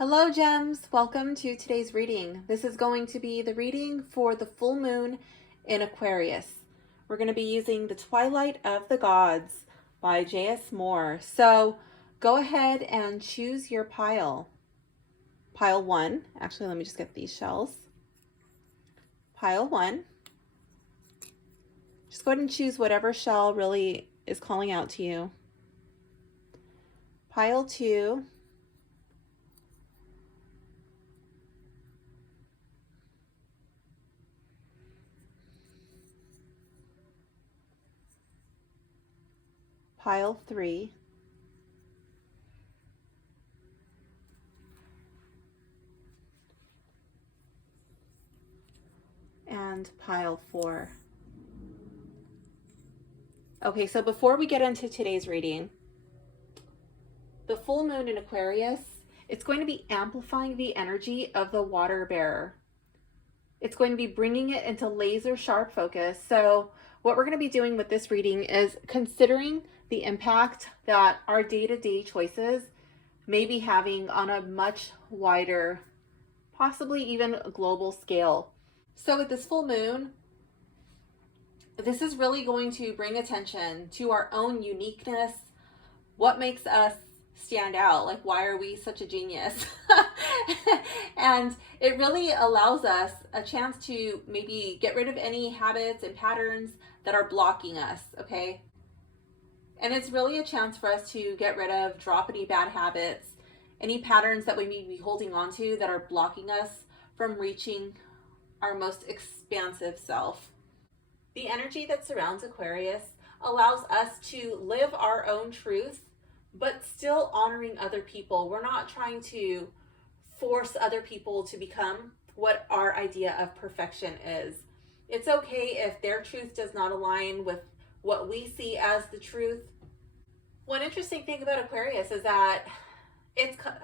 Hello, gems. Welcome to today's reading. This is going to be the reading for the full moon in Aquarius. We're going to be using The Twilight of the Gods by J.S. Moore. So go ahead and choose your pile. Pile 1. Actually, let me just get these shells. Pile 1. Just go ahead and choose whatever shell really is calling out to you. Pile 2. Pile 3. And pile 4. Okay, so before we get into today's reading, the full moon in Aquarius, it's going to be amplifying the energy of the water bearer. It's going to be bringing it into laser sharp focus. So what we're going to be doing with this reading is considering the impact that our day-to-day choices may be having on a much wider, possibly even a global scale. So with this full moon, this is really going to bring attention to our own uniqueness. What makes us stand out? Like, why are we such a genius? And it really allows us a chance to maybe get rid of any habits and patterns that are blocking us, okay? And it's really a chance for us to get rid of, drop any bad habits, any patterns that we may be holding on to that are blocking us from reaching our most expansive self. The energy that surrounds Aquarius allows us to live our own truth, but still honoring other people. We're not trying to force other people to become what our idea of perfection is. It's okay if their truth does not align with what we see as the truth. One interesting thing about Aquarius is that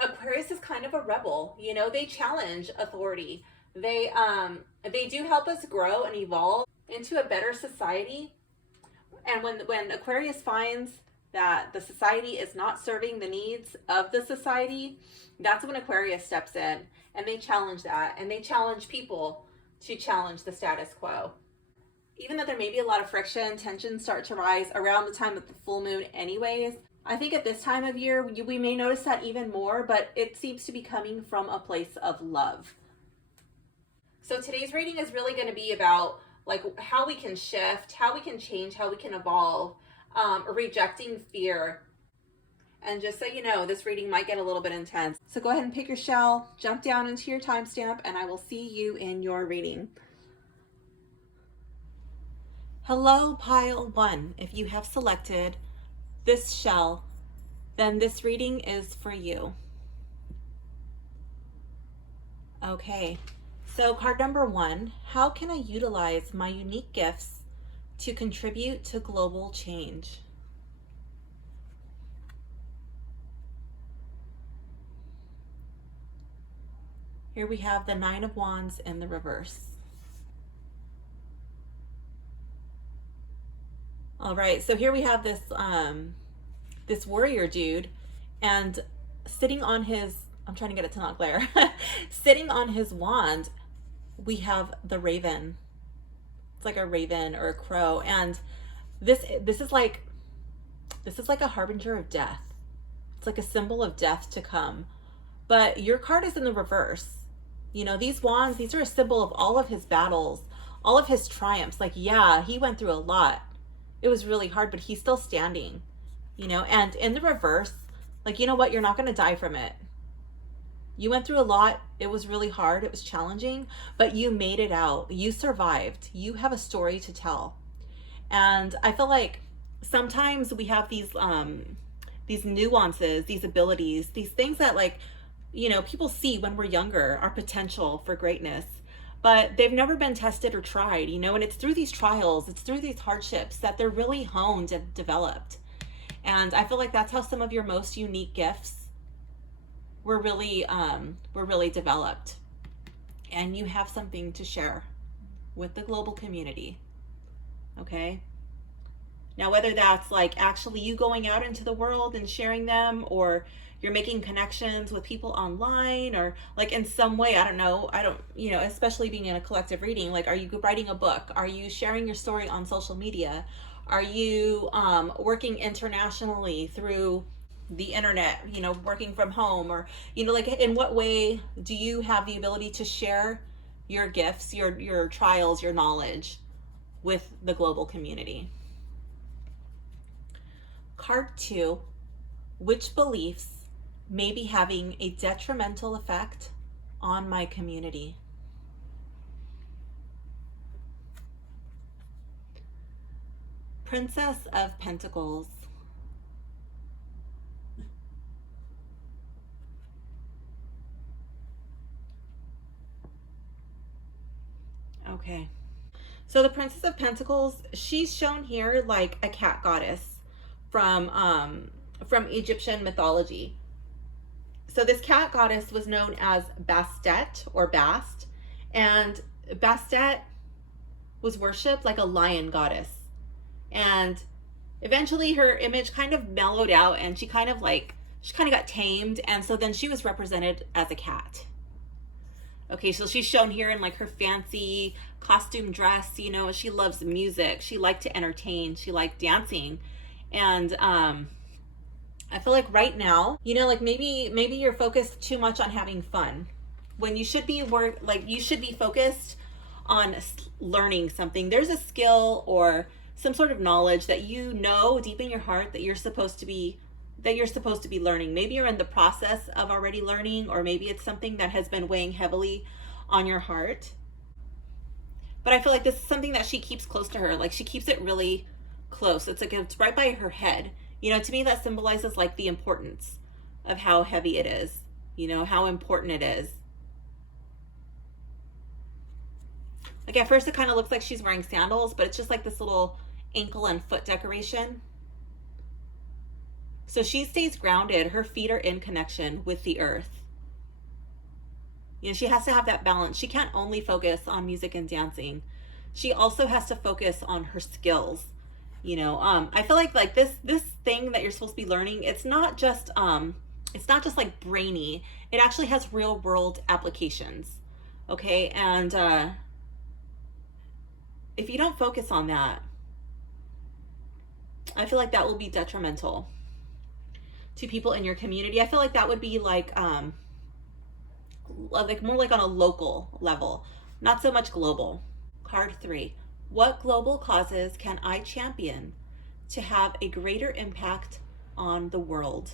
Aquarius is kind of a rebel. You know, they challenge authority. They do help us grow and evolve into a better society. And when Aquarius finds that the society is not serving the needs of the society, that's when Aquarius steps in and they challenge that, and they challenge people to challenge the status quo. Even though there may be a lot of friction, tensions start to rise around the time of the full moon anyways. I think at this time of year, we may notice that even more, but it seems to be coming from a place of love. So today's reading is really going to be about like how we can shift, how we can change, how we can evolve, rejecting fear. And just so you know, this reading might get a little bit intense. So go ahead and pick your shell, jump down into your timestamp, and I will see you in your reading. Hello, pile 1. If you have selected this shell, then this reading is for you. Okay, so card number 1, how can I utilize my unique gifts to contribute to global change? Here we have the 9 of Wands in the reverse. All right, so here we have this this warrior dude, and sitting on his, I'm trying to get it to not glare, sitting on his wand, we have the raven. It's like a raven or a crow, and this is like a harbinger of death. It's like a symbol of death to come. But your card is in the reverse. You know, these wands, these are a symbol of all of his battles, all of his triumphs. Like, yeah, he went through a lot. It was really hard, but he's still standing, you know. And in the reverse, like, you know what? You're not going to die from it. You went through a lot. It was really hard. It was challenging, but you made it out. You survived. You have a story to tell. And I feel like sometimes we have these nuances, these abilities, these things that, like, you know, people see when we're younger, our potential for greatness, but they've never been tested or tried, you know, and it's through these trials, it's through these hardships that they're really honed and developed. And I feel like that's how some of your most unique gifts were really developed. And you have something to share with the global community. Okay? Now, whether that's like actually you going out into the world and sharing them, or you're making connections with people online, or like in some way, I don't, especially being in a collective reading, like, are you writing a book? Are you sharing your story on social media? Are you working internationally through the internet, working from home? Or, like, in what way do you have the ability to share your gifts, your trials, your knowledge with the global community? Card 2, which beliefs may be having a detrimental effect on my community? Princess of Pentacles. Okay. So the Princess of Pentacles, she's shown here like a cat goddess from Egyptian mythology. So this cat goddess was known as Bastet or Bast, and Bastet was worshipped like a lion goddess. And eventually her image kind of mellowed out, and she kind of got tamed, and so then she was represented as a cat. Okay, so she's shown here in like her fancy costume dress. She loves music, she liked to entertain, she liked dancing. And I feel like right now, like maybe you're focused too much on having fun when you should be you should be focused on learning something. There's a skill or some sort of knowledge that deep in your heart that you're supposed to be learning. Maybe you're in the process of already learning, or maybe it's something that has been weighing heavily on your heart. But I feel like this is something that she keeps close to her. Like, she keeps it really close. It's like it's right by her head. To me, that symbolizes like the importance of how heavy it is, how important it is. Like, at first it kind of looks like she's wearing sandals, but it's just like this little ankle and foot decoration. So she stays grounded. Her feet are in connection with the earth. She has to have that balance. She can't only focus on music and dancing. She also has to focus on her skills. I feel like this thing that you're supposed to be learning, it's not just like brainy. It actually has real world applications. Okay. And if you don't focus on that, I feel like that will be detrimental to people in your community. I feel like that would be like more like on a local level, not so much global. Card 3. What global causes can I champion to have a greater impact on the world?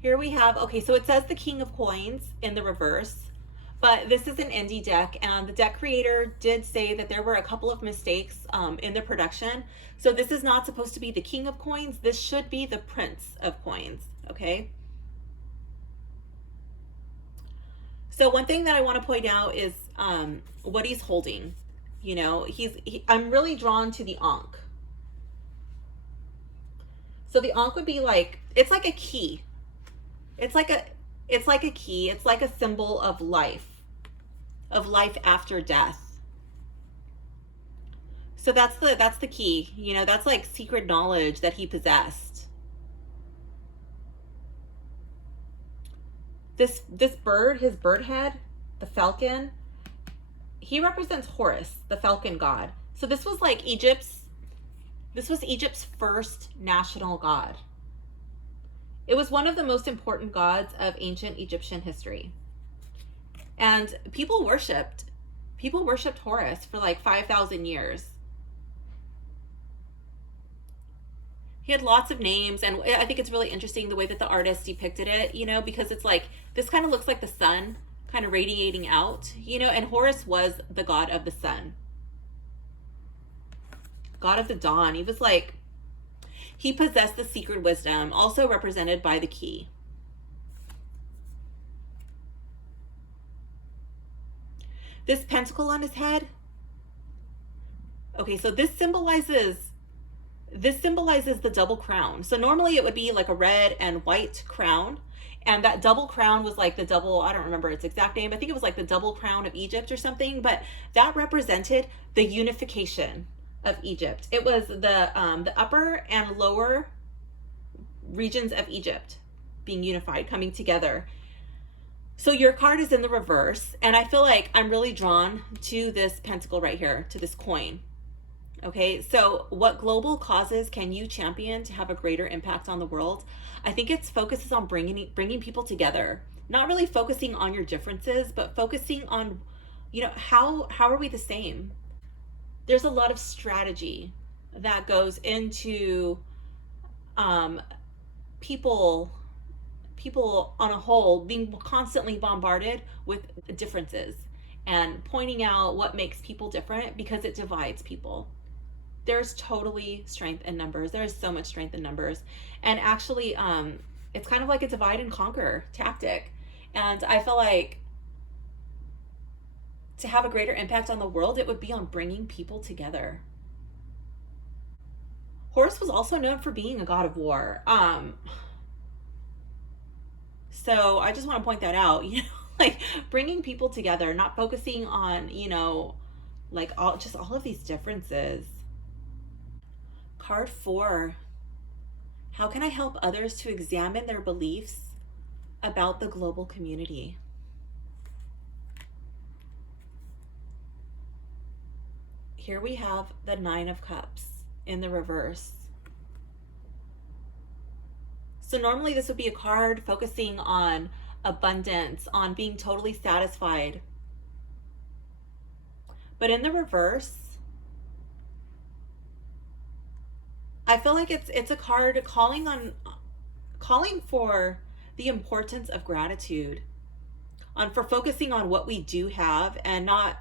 Here we have, okay, so it says the King of Coins in the reverse, but this is an indie deck, and the deck creator did say that there were a couple of mistakes in the production. So this is not supposed to be the King of Coins. This should be the Prince of Coins, okay? So one thing that I want to point out is what he's holding. I'm really drawn to the Ankh. So the Ankh would be like, it's like a key. It's like a key. It's like a symbol of life after death. So that's the key. That's like secret knowledge that he possessed. This bird, his bird head, the falcon, he represents Horus, the falcon god. So this was Egypt's first national god. It was one of the most important gods of ancient Egyptian history. And people worshipped Horus for like 5,000 years. He had lots of names, and I think it's really interesting the way that the artist depicted it, because it's like, this kind of looks like the sun kind of radiating out, and Horus was the god of the sun. God of the dawn. He was like, he possessed the secret wisdom, also represented by the key. This pentacle on his head. Okay, so this symbolizes the double crown. So normally it would be like a red and white crown. And that double crown was like the double, I don't remember its exact name. I think it was like the double crown of Egypt or something. But that represented the unification of Egypt. It was the upper and lower regions of Egypt being unified, coming together. So your card is in the reverse, and I feel like I'm really drawn to this pentacle right here, to this coin. Okay, so what global causes can you champion to have a greater impact on the world? I think it focuses on bringing people together, not really focusing on your differences, but focusing on, how are we the same? There's a lot of strategy that goes into people on a whole being constantly bombarded with differences and pointing out what makes people different, because it divides people. There's totally strength in numbers. There's so much strength in numbers. And actually, it's kind of like a divide and conquer tactic. And I feel like to have a greater impact on the world, it would be on bringing people together. Horus was also known for being a god of war. So I just want to point that out, like bringing people together, not focusing on, like all of these differences. Card 4. How can I help others to examine their beliefs about the global community? Here we have the 9 of Cups in the reverse. So normally this would be a card focusing on abundance, on being totally satisfied. But in the reverse, I feel like it's a card calling for the importance of gratitude, for focusing on what we do have and not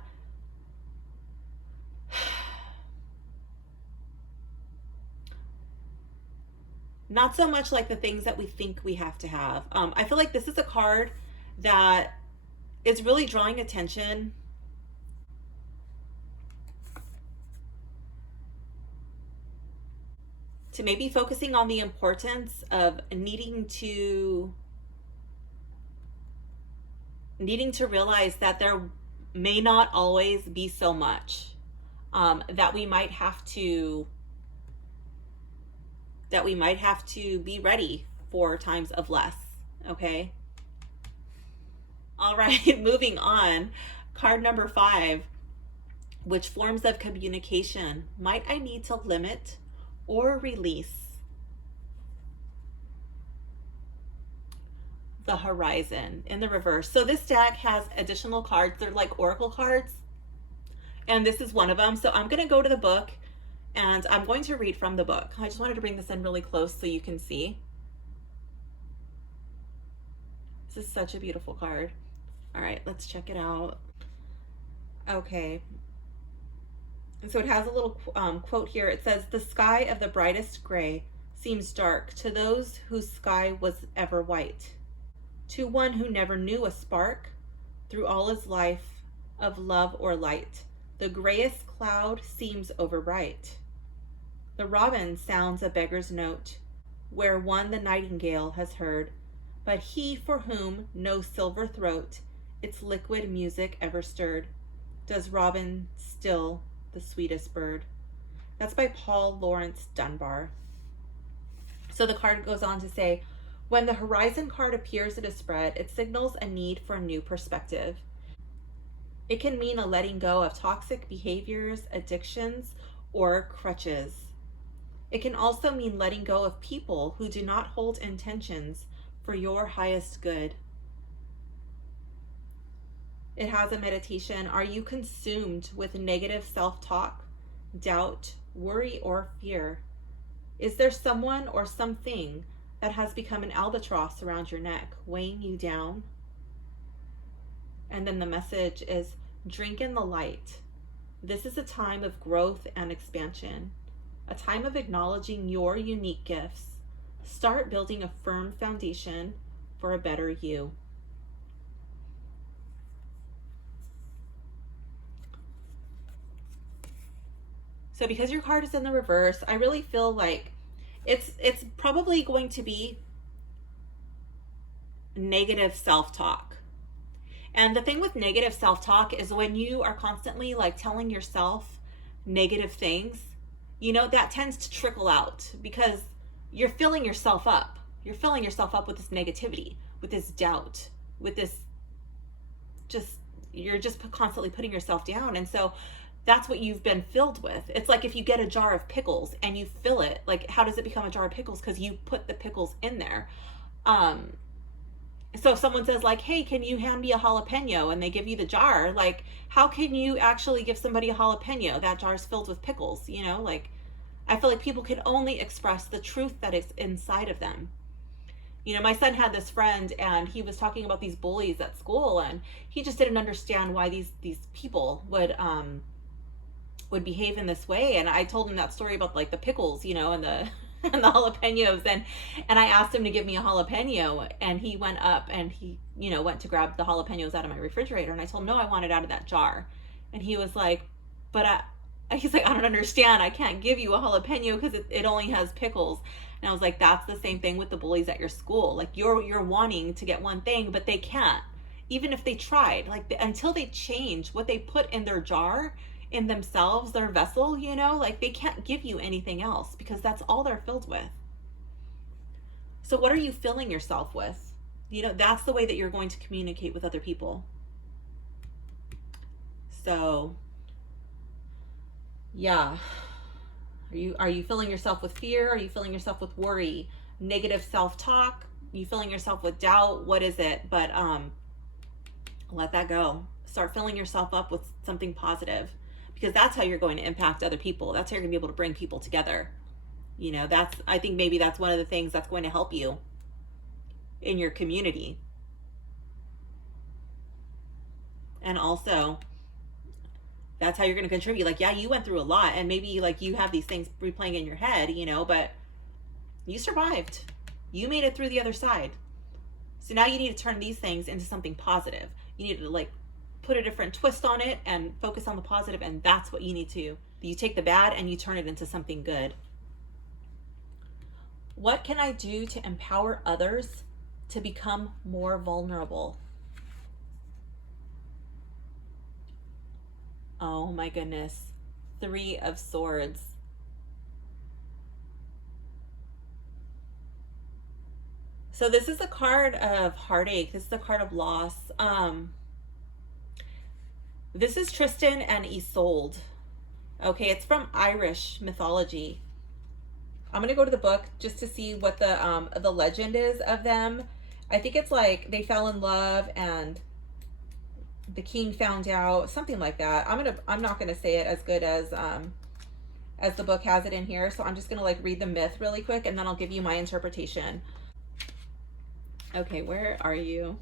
so much like the things that we think we have to have. I feel like this is a card that is really drawing attention to maybe focusing on the importance of needing to realize that there may not always be so much, that we might have to be ready for times of less. Okay. All right, moving on. Card number 5. Which forms of communication might I need to limit or release? The Horizon in the reverse. So this deck has additional cards. They're like oracle cards, and this is one of them. So I'm going to go to the book and I'm going to read from the book. I just wanted to bring this in really close so you can see. This is such a beautiful card. All right, let's check it out. Okay. And so it has a little quote here. It says, "The sky of the brightest gray seems dark to those whose sky was ever white. To one who never knew a spark through all his life of love or light, the grayest cloud seems overbright. The robin sounds a beggar's note, where one the nightingale has heard, but he for whom no silver throat its liquid music ever stirred, does robin still the sweetest bird." That's by Paul Laurence Dunbar. So the card goes on to say, when the Horizon card appears at a spread, it signals a need for a new perspective. It can mean a letting go of toxic behaviors, addictions, or crutches. It can also mean letting go of people who do not hold intentions for your highest good. It has a meditation. Are you consumed with negative self-talk, doubt, worry, or fear? Is there someone or something that has become an albatross around your neck, weighing you down? And then the message is, drink in the light. This is a time of growth and expansion, a time of acknowledging your unique gifts. Start building a firm foundation for a better you. So because your card is in the reverse, I really feel like it's probably going to be negative self-talk. And the thing with negative self-talk is when you are constantly like telling yourself negative things, that tends to trickle out because you're filling yourself up You're filling yourself up with this negativity, with this doubt, with this you're just constantly putting yourself down. And so that's what you've been filled with. It's like if you get a jar of pickles and you fill it, like how does it become a jar of pickles? Because you put the pickles in there. So if someone says like, hey, can you hand me a jalapeno? And they give you the jar, like how can you actually give somebody a jalapeno? That jar's filled with pickles, you know? Like I feel like people can only express the truth that is inside of them. You know, my son had this friend and he was talking about these bullies at school, and he just didn't understand why these people would behave in this way. And I told him that story about like the pickles, you know, and the and the jalapenos, and I asked him to give me a jalapeno, and he went up and he, you know, went to grab the jalapenos out of my refrigerator, and I told him, no, I want it out of that jar. And he was like, but he's like, I don't understand, I can't give you a jalapeno because it only has pickles. And I was like, that's the same thing with the bullies at your school. Like you're wanting to get one thing, but they can't. Even if they tried, like until they change what they put in their jar, in themselves, their vessel, you know, like they can't give you anything else because that's all they're filled with. So what are you filling yourself with? You know, that's the way that you're going to communicate with other people. So yeah. Are you filling yourself with fear? Are you filling yourself with worry? Negative self-talk? Are you filling yourself with doubt? What is it? But let that go. Start filling yourself up with something positive, because that's how you're going to impact other people. That's how you're gonna be able to bring people together. You know, I think maybe that's one of the things that's going to help you in your community. And also, that's how you're going to contribute. Like, yeah, you went through a lot, and maybe like you have these things replaying in your head, you know, but you survived. You made it through the other side. So now you need to turn these things into something positive. You need to like put a different twist on it and focus on the positive, and that's what you need to. You take the bad and you turn it into something good. What can I do to empower others to become more vulnerable? Oh my goodness. 3 of Swords. So this is a card of heartache. This is a card of loss. This is Tristan and Isolde. Okay, it's from Irish mythology. I'm gonna go to the book just to see what the legend is of them. I think it's like they fell in love and the king found out, something like that. I'm not gonna say it as good as the book has it in here, so I'm just gonna like read the myth really quick, and then I'll give you my interpretation. Okay, where are you?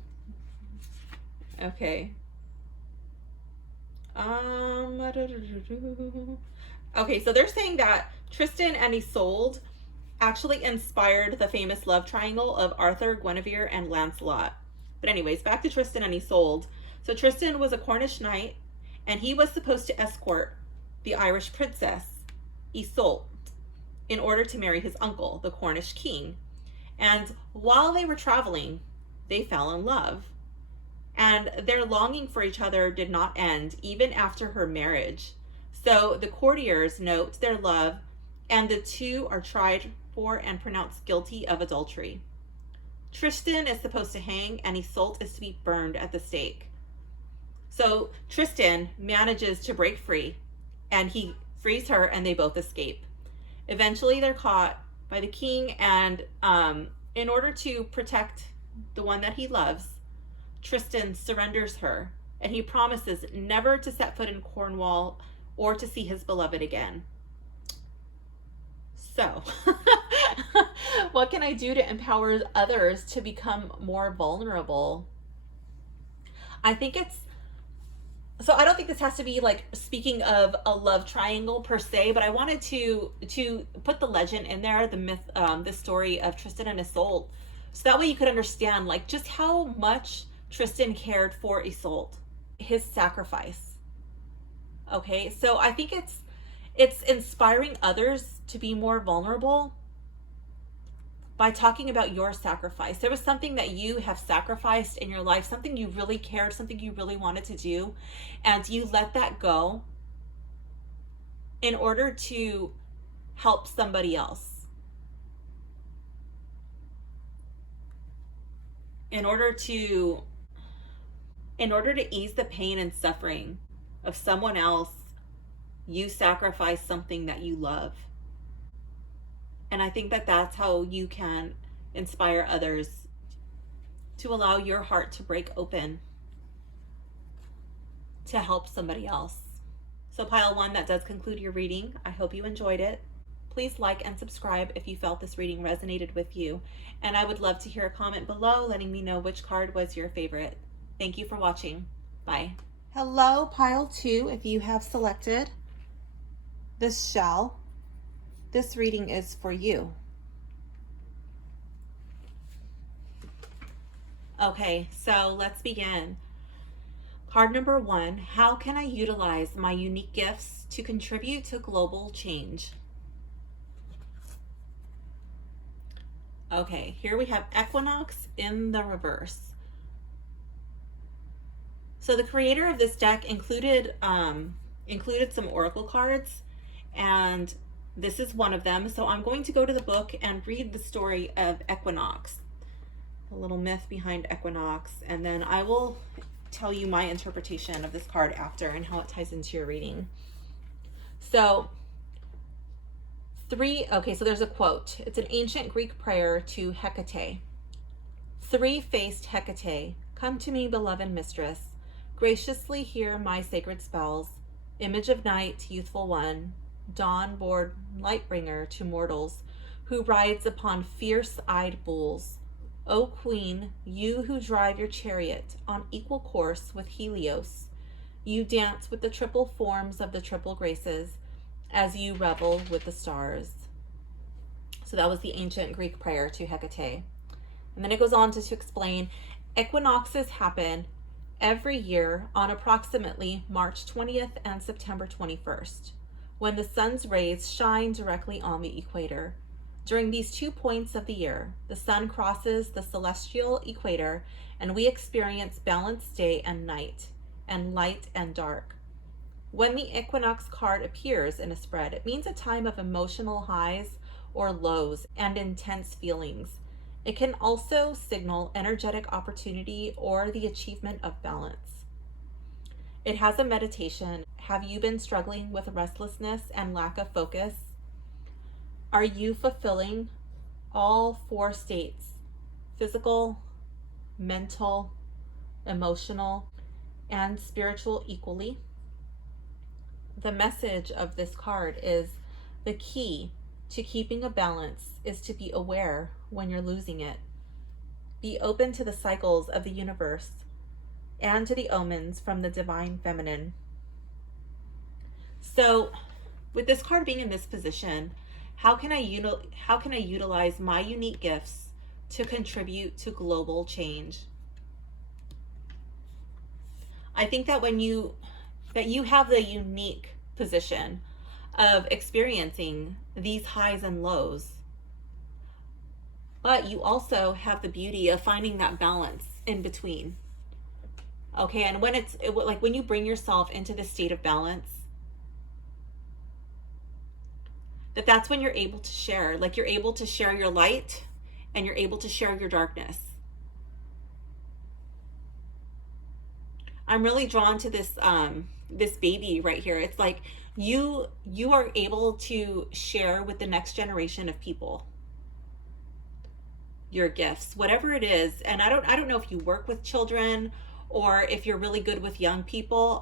Okay. Okay, so they're saying that Tristan and Isolde actually inspired the famous love triangle of Arthur, Guinevere, and Lancelot. But anyways, back to Tristan and Isolde. So Tristan was a Cornish knight, and he was supposed to escort the Irish princess, Isolde, in order to marry his uncle, the Cornish king. And while they were traveling, they fell in love. And their longing for each other did not end, even after her marriage. So the courtiers note their love, and the two are tried for and pronounced guilty of adultery. Tristan is supposed to hang, and Isolde is to be burned at the stake. So Tristan manages to break free, and he frees her, and they both escape. Eventually, they're caught by the king, and in order to protect the one that he loves, Tristan surrenders her, and he promises never to set foot in Cornwall or to see his beloved again. So, what can I do to empower others to become more vulnerable? I think so I don't think this has to be like speaking of a love triangle per se, but I wanted to put the legend in there, the myth, the story of Tristan and Isolde, so that way you could understand like just how much Tristan cared for Isolde, his sacrifice. Okay, so I think it's inspiring others to be more vulnerable by talking about your sacrifice. There was something that you have sacrificed in your life, something you really cared, something you really wanted to do, and you let that go in order to help somebody else. in order to ease the pain and suffering of someone else, you sacrifice something that you love. And I think that that's how you can inspire others to allow your heart to break open to help somebody else. So pile one, that does conclude your reading. I hope you enjoyed it. Please like and subscribe if you felt this reading resonated with you. And I would love to hear a comment below letting me know which card was your favorite. Thank you for watching. Bye. Hello, pile two. If you have selected this shell, this reading is for you. Okay, so let's begin. Card number one, how can I utilize my unique gifts to contribute to global change? Okay, here we have Equinox in the reverse. So the creator of this deck included some oracle cards, and this is one of them. So I'm going to go to the book and read the story of Equinox, a little myth behind Equinox, and then I will tell you my interpretation of this card after and how it ties into your reading. So so there's a quote. It's an ancient Greek prayer to Hecate. Three-faced Hecate, come to me, beloved mistress. Graciously hear my sacred spells. Image of night, youthful one, dawn-born light-bringer to mortals, who rides upon fierce-eyed bulls. O queen, you who drive your chariot on equal course with Helios, you dance with the triple forms of the triple graces as you revel with the stars. So that was the ancient Greek prayer to Hecate. And then it goes on to explain, equinoxes happen every year on approximately March 20th and September 21st, when the sun's rays shine directly on the equator. During these 2 points of the year, the sun crosses the celestial equator and we experience balanced day and night, and light and dark. When the equinox card appears in a spread, it means a time of emotional highs or lows and intense feelings. It can also signal energetic opportunity or the achievement of balance. It has a meditation. Have you been struggling with restlessness and lack of focus? Are you fulfilling all 4 states, physical, mental, emotional, and spiritual equally? The message of this card is the key to keeping a balance is to be aware when you're losing it. Be open to the cycles of the universe and to the omens from the divine feminine. So with this card being in this position, how can I utilize my unique gifts to contribute to global change? I think that when you have the unique position of experiencing these highs and lows, but you also have the beauty of finding that balance in between. Okay, and when you bring yourself into this state of balance, that's when you're able to share. Like, you're able to share your light and you're able to share your darkness. I'm really drawn to this this baby right here. It's like you are able to share with the next generation of people your gifts, whatever it is. And I don't know if you work with children or if you're really good with young people.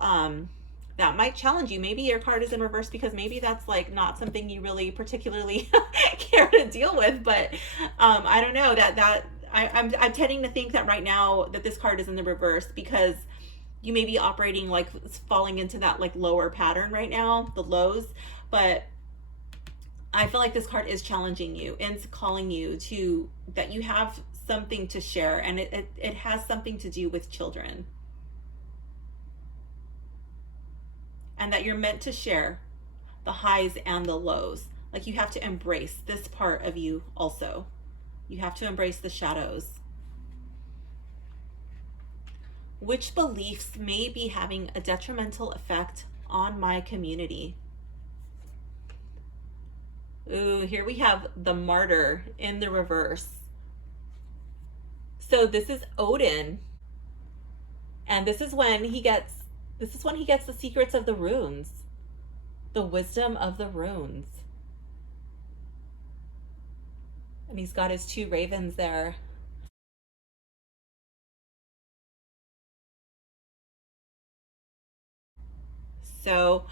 That might challenge you. Maybe your card is in reverse because maybe that's like not something you really particularly care to deal with. But I don't know, I'm tending to think that right now that this card is in the reverse because you may be operating like falling into that like lower pattern right now, the lows. But I feel like this card is challenging you and calling you to that you have something to share, and it has something to do with children. And that you're meant to share the highs and the lows. Like, you have to embrace this part of you also. You have to embrace the shadows. Which beliefs may be having a detrimental effect on my community? Ooh, here we have the martyr in the reverse. So this is Odin, and this is when he gets the secrets of the runes, the wisdom of the runes. And he's got his 2 ravens there. So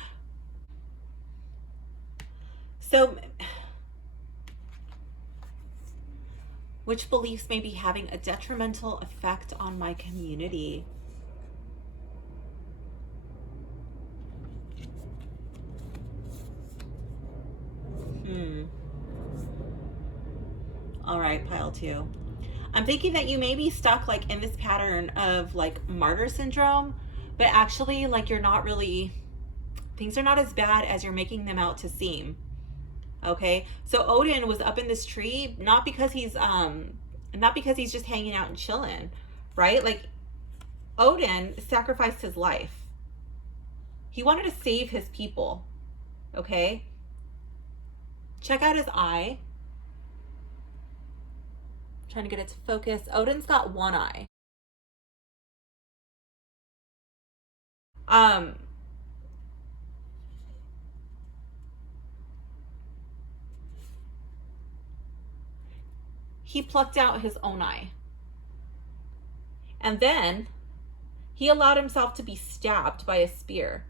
which beliefs may be having a detrimental effect on my community? All right, pile 2. I'm thinking that you may be stuck like in this pattern of like martyr syndrome, but actually like you're not really, things are not as bad as you're making them out to seem. Okay, so Odin was up in this tree not because he's just hanging out and chilling, right? Like Odin sacrificed his life. He wanted to save his people. Okay, check out his eye. Trying to get it to focus. Odin's got one eye. He plucked out his own eye. And then he allowed himself to be stabbed by a spear.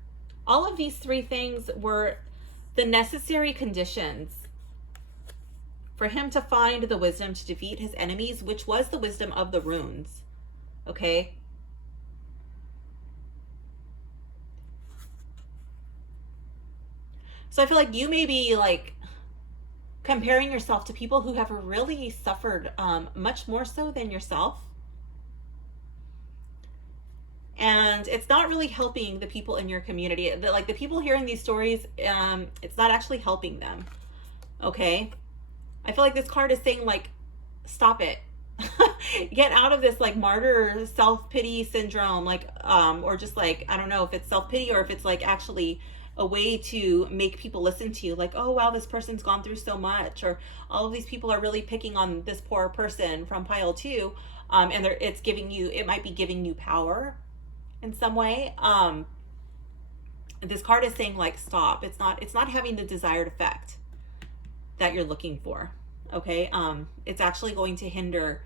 All of these 3 things were the necessary conditions for him to find the wisdom to defeat his enemies, which was the wisdom of the runes. Okay? So I feel like you may be like comparing yourself to people who have really suffered much more so than yourself. And it's not really helping the people in your community. Like the people hearing these stories, it's not actually helping them. Okay? I feel like this card is saying like, stop it. Get out of this like martyr self-pity syndrome, like or just like, I don't know if it's self-pity or if it's like actually a way to make people listen to you, like, oh wow, this person's gone through so much, or all of these people are really picking on this poor person from pile 2, and it might be giving you power in some way. This card is saying like, stop. It's not having the desired effect that you're looking for. Okay, it's actually going to hinder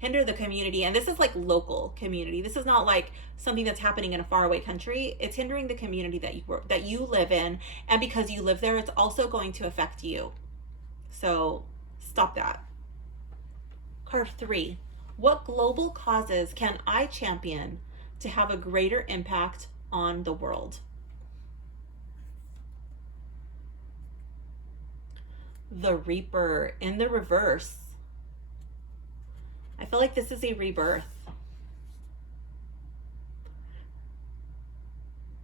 the community, and this is like local community. This is not like something that's happening in a faraway country. It's hindering the community that you live in, and because you live there, it's also going to affect you. So stop that. Card 3. What global causes can I champion to have a greater impact on the world? The Reaper in the reverse. I feel like this is a rebirth.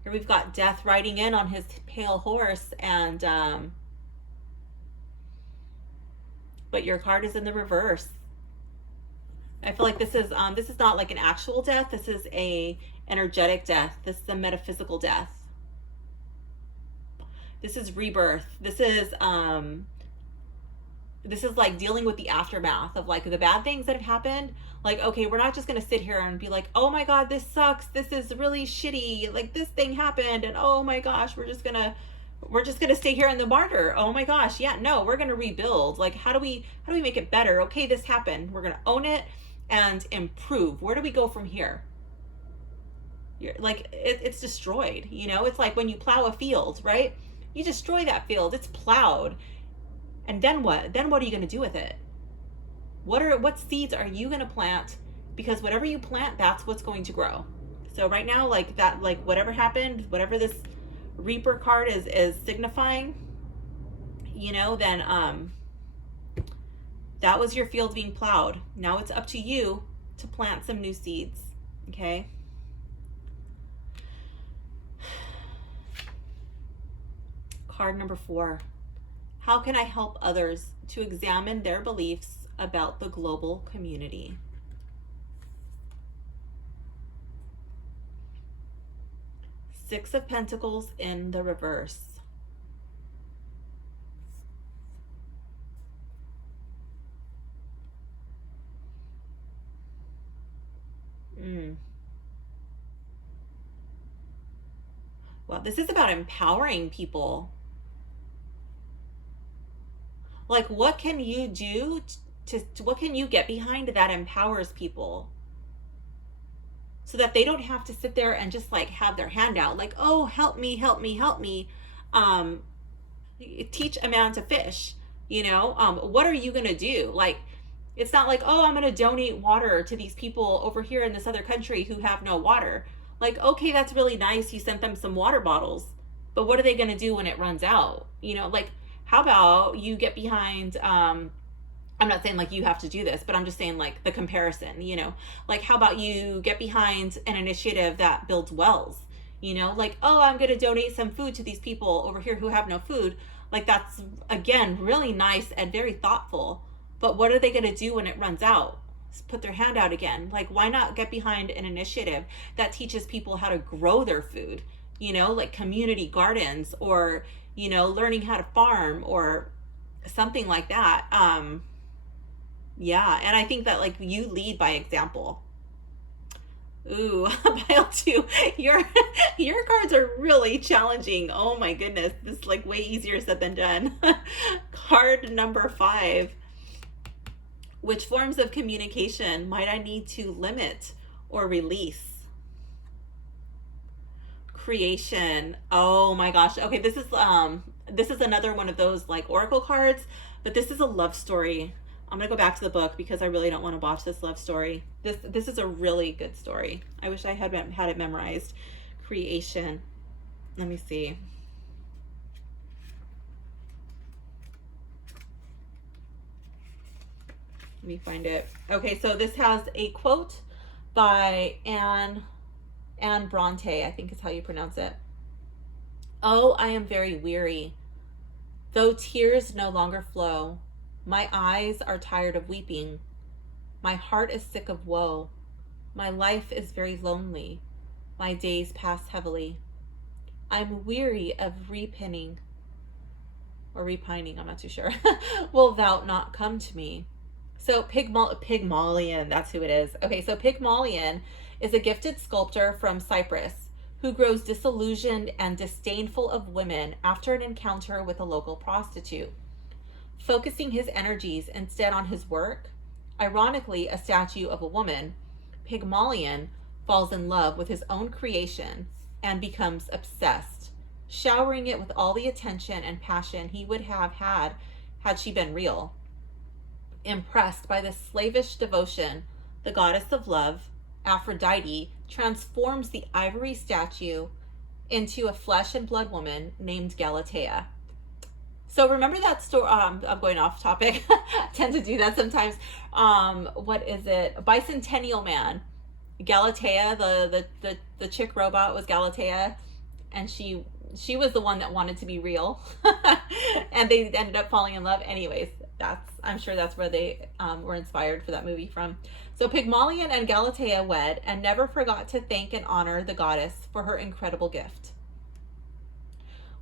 Here we've got Death riding in on his pale horse, and but your card is in the reverse. I feel like this is not like an actual death. This is a energetic death. This is a metaphysical death. This is rebirth. This is like dealing with the aftermath of like the bad things that have happened. Like, okay, we're not just going to sit here and be like, oh my God, this sucks. This is really shitty. Like this thing happened. And oh my gosh, we're just going to stay here in the martyr. Oh my gosh. Yeah, no, we're going to rebuild. Like, how do we make it better? Okay, this happened. We're going to own it and improve. Where do we go from here? It's destroyed. You know, it's like when you plow a field, right? You destroy that field. It's plowed. And then what? Then what are you going to do with it? What seeds are you going to plant? Because whatever you plant, that's what's going to grow. So right now, like that, like whatever happened, whatever this Reaper card is signifying, you know, then that was your field being plowed. Now it's up to you to plant some new seeds. Okay. Card number 4. How can I help others to examine their beliefs about the global community? Six of Pentacles in the reverse. Well, this is about empowering people. Like, what can you do what can you get behind that empowers people? So that they don't have to sit there and just like have their hand out, like, oh, help me, help me, help me. Um, Teach a man to fish, what are you going to do? Like, it's not like, oh, I'm going to donate water to these people over here in this other country who have no water. Like, okay, that's really nice. You sent them some water bottles, but what are they going to do when it runs out? Like, how about you get behind, I'm not saying like you have to do this, but I'm just saying like the comparison, like how about you get behind an initiative that builds wells, like, oh, I'm going to donate some food to these people over here who have no food. Like, that's, again, really nice and very thoughtful. But what are they going to do when it runs out? Just put their hand out again. Like, why not get behind an initiative that teaches people how to grow their food, like community gardens, or, learning how to farm or something like that. Yeah. And I think that like you lead by example. Ooh, pile two. Your cards are really challenging. Oh my goodness. This is like way easier said than done. Card number 5. Which forms of communication might I need to limit or release? Creation. Oh my gosh. Okay, this is another one of those like oracle cards, but this is a love story. I'm gonna go back to the book because I really don't want to watch this love story. This is a really good story. I wish I had it memorized. Creation. Let me see. Let me find it. Okay, so this has a quote by Anne Bronte, I think is how you pronounce it. Oh, I am very weary. Though tears no longer flow, my eyes are tired of weeping. My heart is sick of woe. My life is very lonely. My days pass heavily. I'm weary of repining, or repining, I'm not too sure. Will thou not come to me? So Pygmalion, that's who it is. Okay, so Pygmalion is a gifted sculptor from Cyprus who grows disillusioned and disdainful of women after an encounter with a local prostitute. Focusing his energies instead on his work, ironically a statue of a woman, Pygmalion falls in love with his own creation and becomes obsessed, showering it with all the attention and passion he would have had she been real. Impressed by this slavish devotion, the goddess of love, Aphrodite, transforms the ivory statue into a flesh and blood woman named Galatea. So remember that story? I'm going off topic. I tend to do that sometimes. What is it? Bicentennial Man. Galatea, the chick robot was Galatea, and she was the one that wanted to be real, and they ended up falling in love. Anyways, I'm sure that's where they were inspired for that movie from. So Pygmalion and Galatea wed and never forgot to thank and honor the goddess for her incredible gift.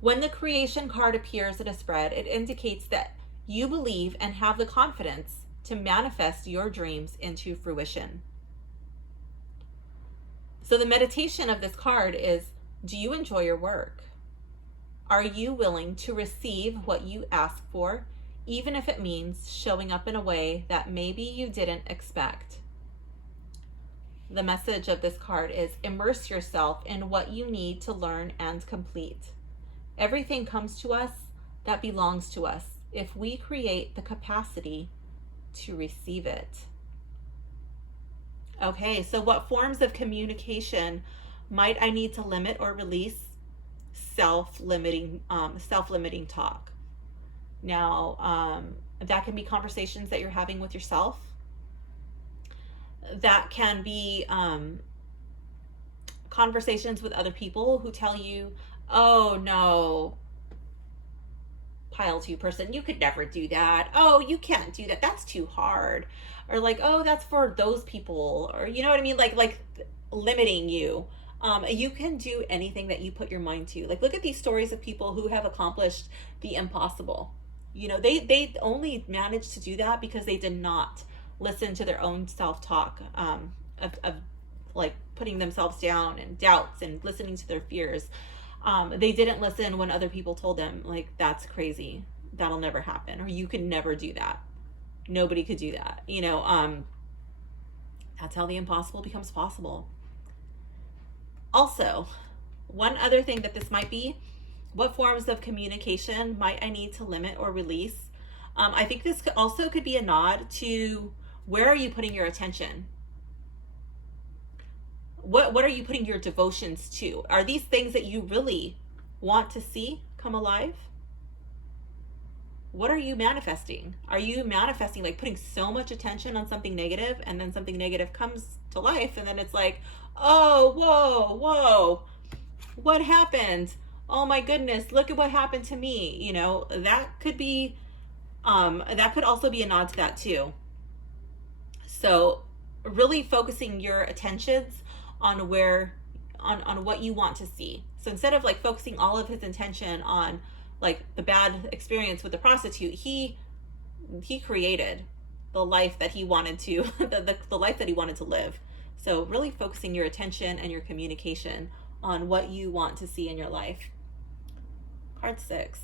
When the creation card appears in a spread, it indicates that you believe and have the confidence to manifest your dreams into fruition. So the meditation of this card is, do you enjoy your work? Are you willing to receive what you ask for, even if it means showing up in a way that maybe you didn't expect? The message of this card is, immerse yourself in what you need to learn and complete. Everything comes to us that belongs to us if we create the capacity to receive it. Okay, so what forms of communication might I need to limit or release? Self-limiting talk. Now, that can be conversations that you're having with yourself. That can be conversations with other people who tell you, oh no, pile 2 person, you could never do that. Oh, you can't do that. That's too hard. Or like, oh, that's for those people. Or you know what I mean? Like limiting you. You can do anything that you put your mind to. Like, look at these stories of people who have accomplished the impossible. They only managed to do that because they did not listen to their own self-talk of like putting themselves down and doubts and listening to their fears. They didn't listen when other people told them, like, that's crazy. That'll never happen. Or you could never do that. Nobody could do that. That's how the impossible becomes possible. Also, one other thing that this might be, what forms of communication might I need to limit or release? I think this also could be a nod to, where are you putting your attention? What are you putting your devotions to? Are these things that you really want to see come alive? What are you manifesting? Are you manifesting, like, putting so much attention on something negative, and then something negative comes to life, and then it's like, oh, whoa, what happened? Oh my goodness, look at what happened to me. That could be, that could also be a nod to that too. So really focusing your attentions on what you want to see. So instead of like focusing all of his intention on like the bad experience with the prostitute, he created the life that he wanted to, the life that he wanted to live. So really focusing your attention and your communication on what you want to see in your life. Card 6.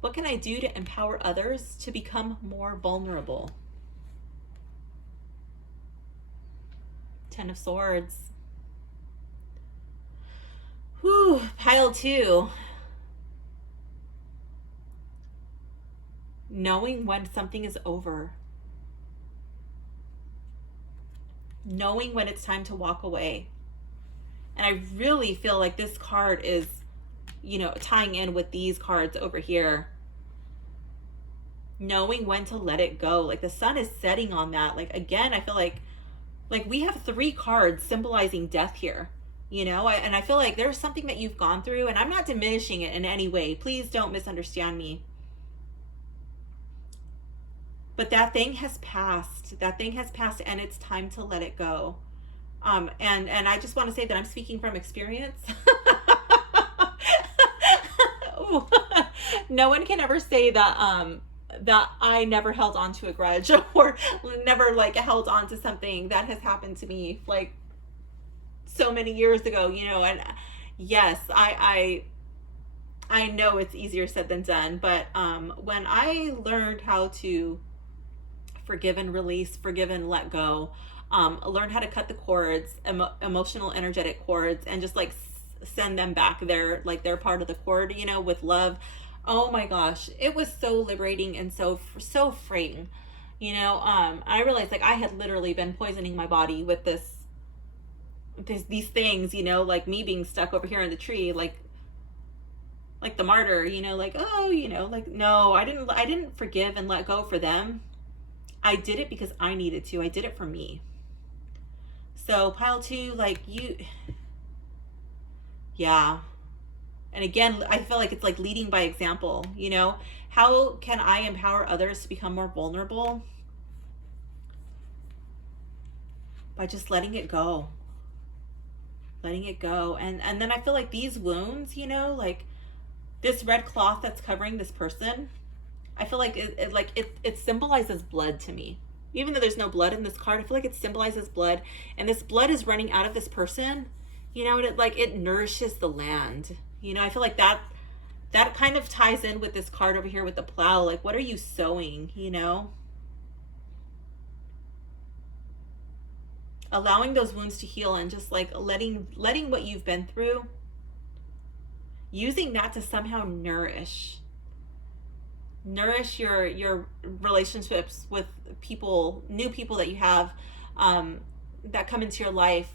What can I do to empower others to become more vulnerable? 10 of Swords. Whew, pile 2. Knowing when something is over. Knowing when it's time to walk away. And I really feel like this card is, tying in with these cards over here. Knowing when to let it go. Like the sun is setting on that. Like, again, I feel like we have 3 cards symbolizing death here, and I feel like there's something that you've gone through, and I'm not diminishing it in any way. Please don't misunderstand me. But that thing has passed. And it's time to let it go. And I just want to say that I'm speaking from experience. No one can ever say that that I never held on to a grudge or never like held on to something that has happened to me like so many years ago, and yes, I know it's easier said than done, but when I learned how to forgive and release, forgive and let go, learn how to cut the cords, emotional, energetic cords, and just like send them back. They're part of the cord, with love. Oh my gosh, it was so liberating and so freeing. I realized like I had literally been poisoning my body with these things, like me being stuck over here in the tree, like the martyr, like, oh, like, no, I didn't forgive and let go for them. I did it because I needed to. I did it for me. So pile 2, like yeah. And again, I feel like it's like leading by example, How can I empower others to become more vulnerable? By just letting it go. Letting it go. And then I feel like these wounds, like this red cloth that's covering this person, I feel like it symbolizes blood to me. Even though there's no blood in this card, I feel like it symbolizes blood. And this blood is running out of this person, and it nourishes the land. I feel like that kind of ties in with this card over here with the plow. Like, what are you sowing, Allowing those wounds to heal and just like letting what you've been through, using that to somehow nourish your relationships with people, new people that you have that come into your life.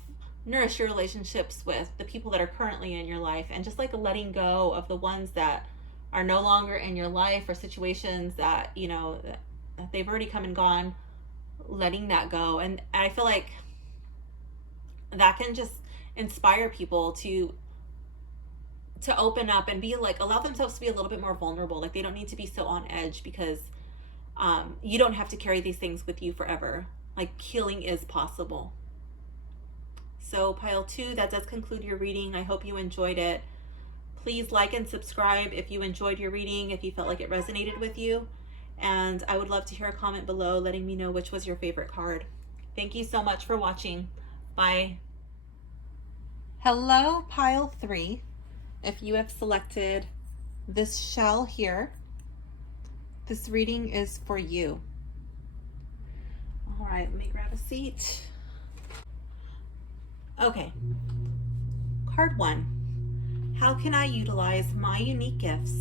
Nourish your relationships with the people that are currently in your life, and just like letting go of the ones that are no longer in your life, or situations that that they've already come and gone. Letting that go, and I feel like that can just inspire people to open up and be like, allow themselves to be a little bit more vulnerable. Like, they don't need to be so on edge, because you don't have to carry these things with you forever. Like, healing is possible. So pile 2, that does conclude your reading. I hope you enjoyed it. Please like and subscribe if you enjoyed your reading, if you felt like it resonated with you. And I would love to hear a comment below letting me know which was your favorite card. Thank you so much for watching. Bye. Hello, pile 3. if you have selected this shell here, this reading is for you. All right, let me grab a seat. Okay, card 1. How can I utilize my unique gifts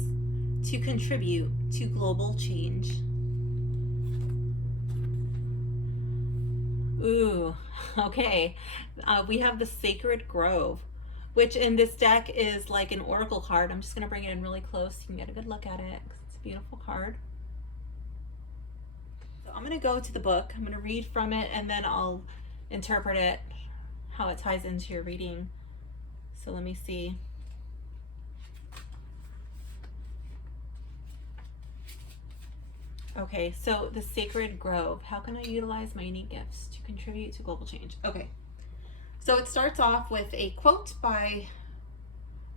to contribute to global change? Ooh, okay. We have the Sacred Grove, which in this deck is like an oracle card. I'm just going to bring it in really close so you can get a good look at it, because it's a beautiful card. So I'm going to go to the book. I'm going to read from it, and then I'll interpret it, how it ties into your reading. So let me see. Okay, so the Sacred Grove. How can I utilize my unique gifts to contribute to global change? Okay, so it starts off with a quote by,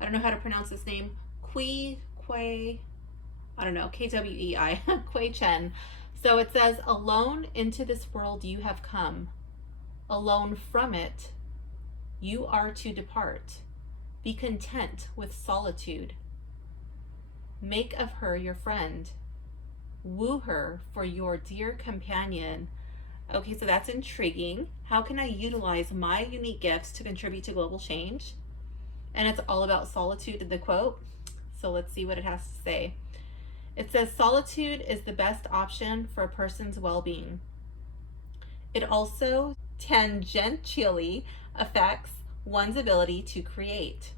I don't know how to pronounce this name, Kwei, I don't know, Kwei, Kwei Chen. So it says, alone into this world you have come. Alone from it, you are to depart. Be content with solitude. Make of her your friend. Woo her for your dear companion. Okay, so that's intriguing. How can I utilize my unique gifts to contribute to global change? And it's all about solitude in the quote. So let's see what it has to say. It says, solitude is the best option for a person's well-being. It also tangentially affects one's ability to create.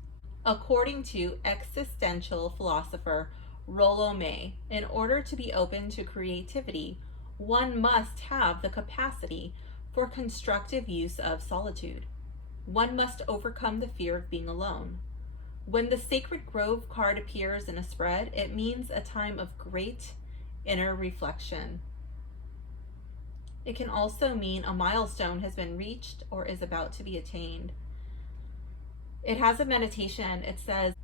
According to existential philosopher Rollo May, in order to be open to creativity, one must have the capacity for constructive use of solitude. One must overcome the fear of being alone. When the Sacred Grove card appears in a spread, it means a time of great inner reflection. It can also mean a milestone has been reached or is about to be attained. It has a meditation. It says,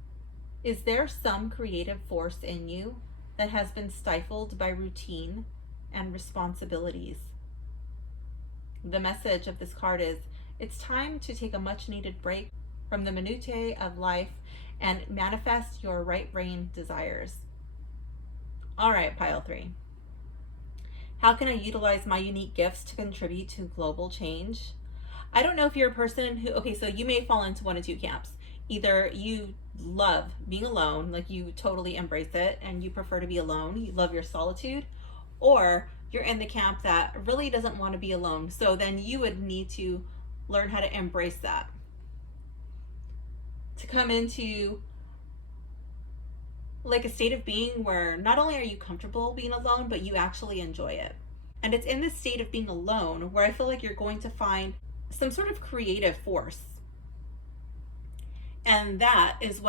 is there some creative force in you that has been stifled by routine and responsibilities? The message of this card is, it's time to take a much needed break from the minutiae of life and manifest your right brain desires. All right, pile 3. How can I utilize my unique gifts to contribute to global change? I don't know if you're a person who, okay, so you may fall into one of two camps. Either you love being alone, like you totally embrace it and you prefer to be alone, you love your solitude, or you're in the camp that really doesn't want to be alone. So then you would need to learn how to embrace that, to come into like a state of being where not only are you comfortable being alone, but you actually enjoy it. And it's in this state of being alone where I feel like you're going to find some sort of creative force. And that's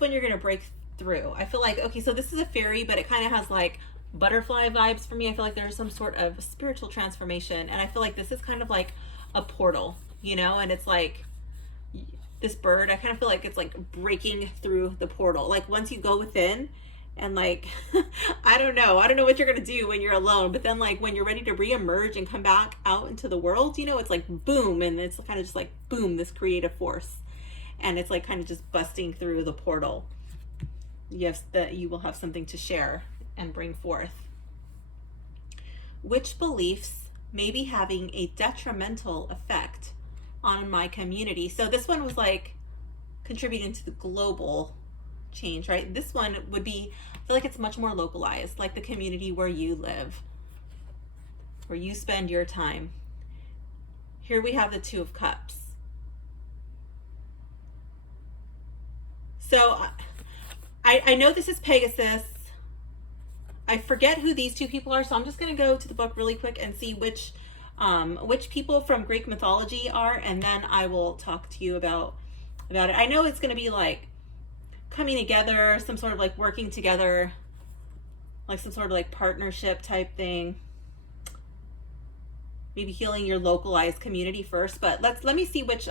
when you're going to break through. I feel like, okay, so this is a fairy, but it kind of has like butterfly vibes for me. I feel like there's some sort of spiritual transformation. And I feel like this is kind of like a portal, you know, and it's like this bird, I kind of feel like it's like breaking through the portal. Like once you go within and like, I don't know what you're going to do when you're alone, but then like when you're ready to reemerge and come back out into the world, you know, it's like boom. And it's kind of just like boom, this creative force. And it's like kind of just busting through the portal. Yes, that you will have something to share and bring forth. Which beliefs may be having a detrimental effect on my community? So this one was like contributing to the global change, right? This one would be, I feel like it's much more localized, like the community where you live, where you spend your time. Here we have the Two of Cups. So I know this is Pegasus. I forget who these two people are, so I'm just going to go to the book really quick and see which people from Greek mythology are, and then I will talk to you about it. I know it's going to be like coming together, some sort of like working together, like some sort of like partnership type thing. Maybe healing your localized community first, but let me see which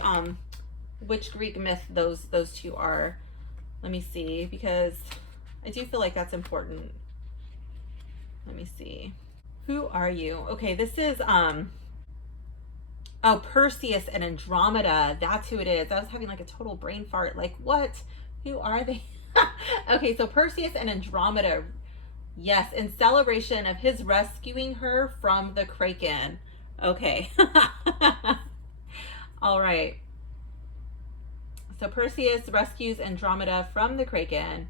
Greek myth those two are. Let me see, because I do feel like that's important. Let me see. Who are you? Okay, this is Oh, Perseus and Andromeda. That's who it is. I was having like a total brain fart. Like, what? Who are they? Okay, so Perseus and Andromeda. Yes, in celebration of his rescuing her from the Kraken. Okay. All right. So Perseus rescues Andromeda from the Kraken.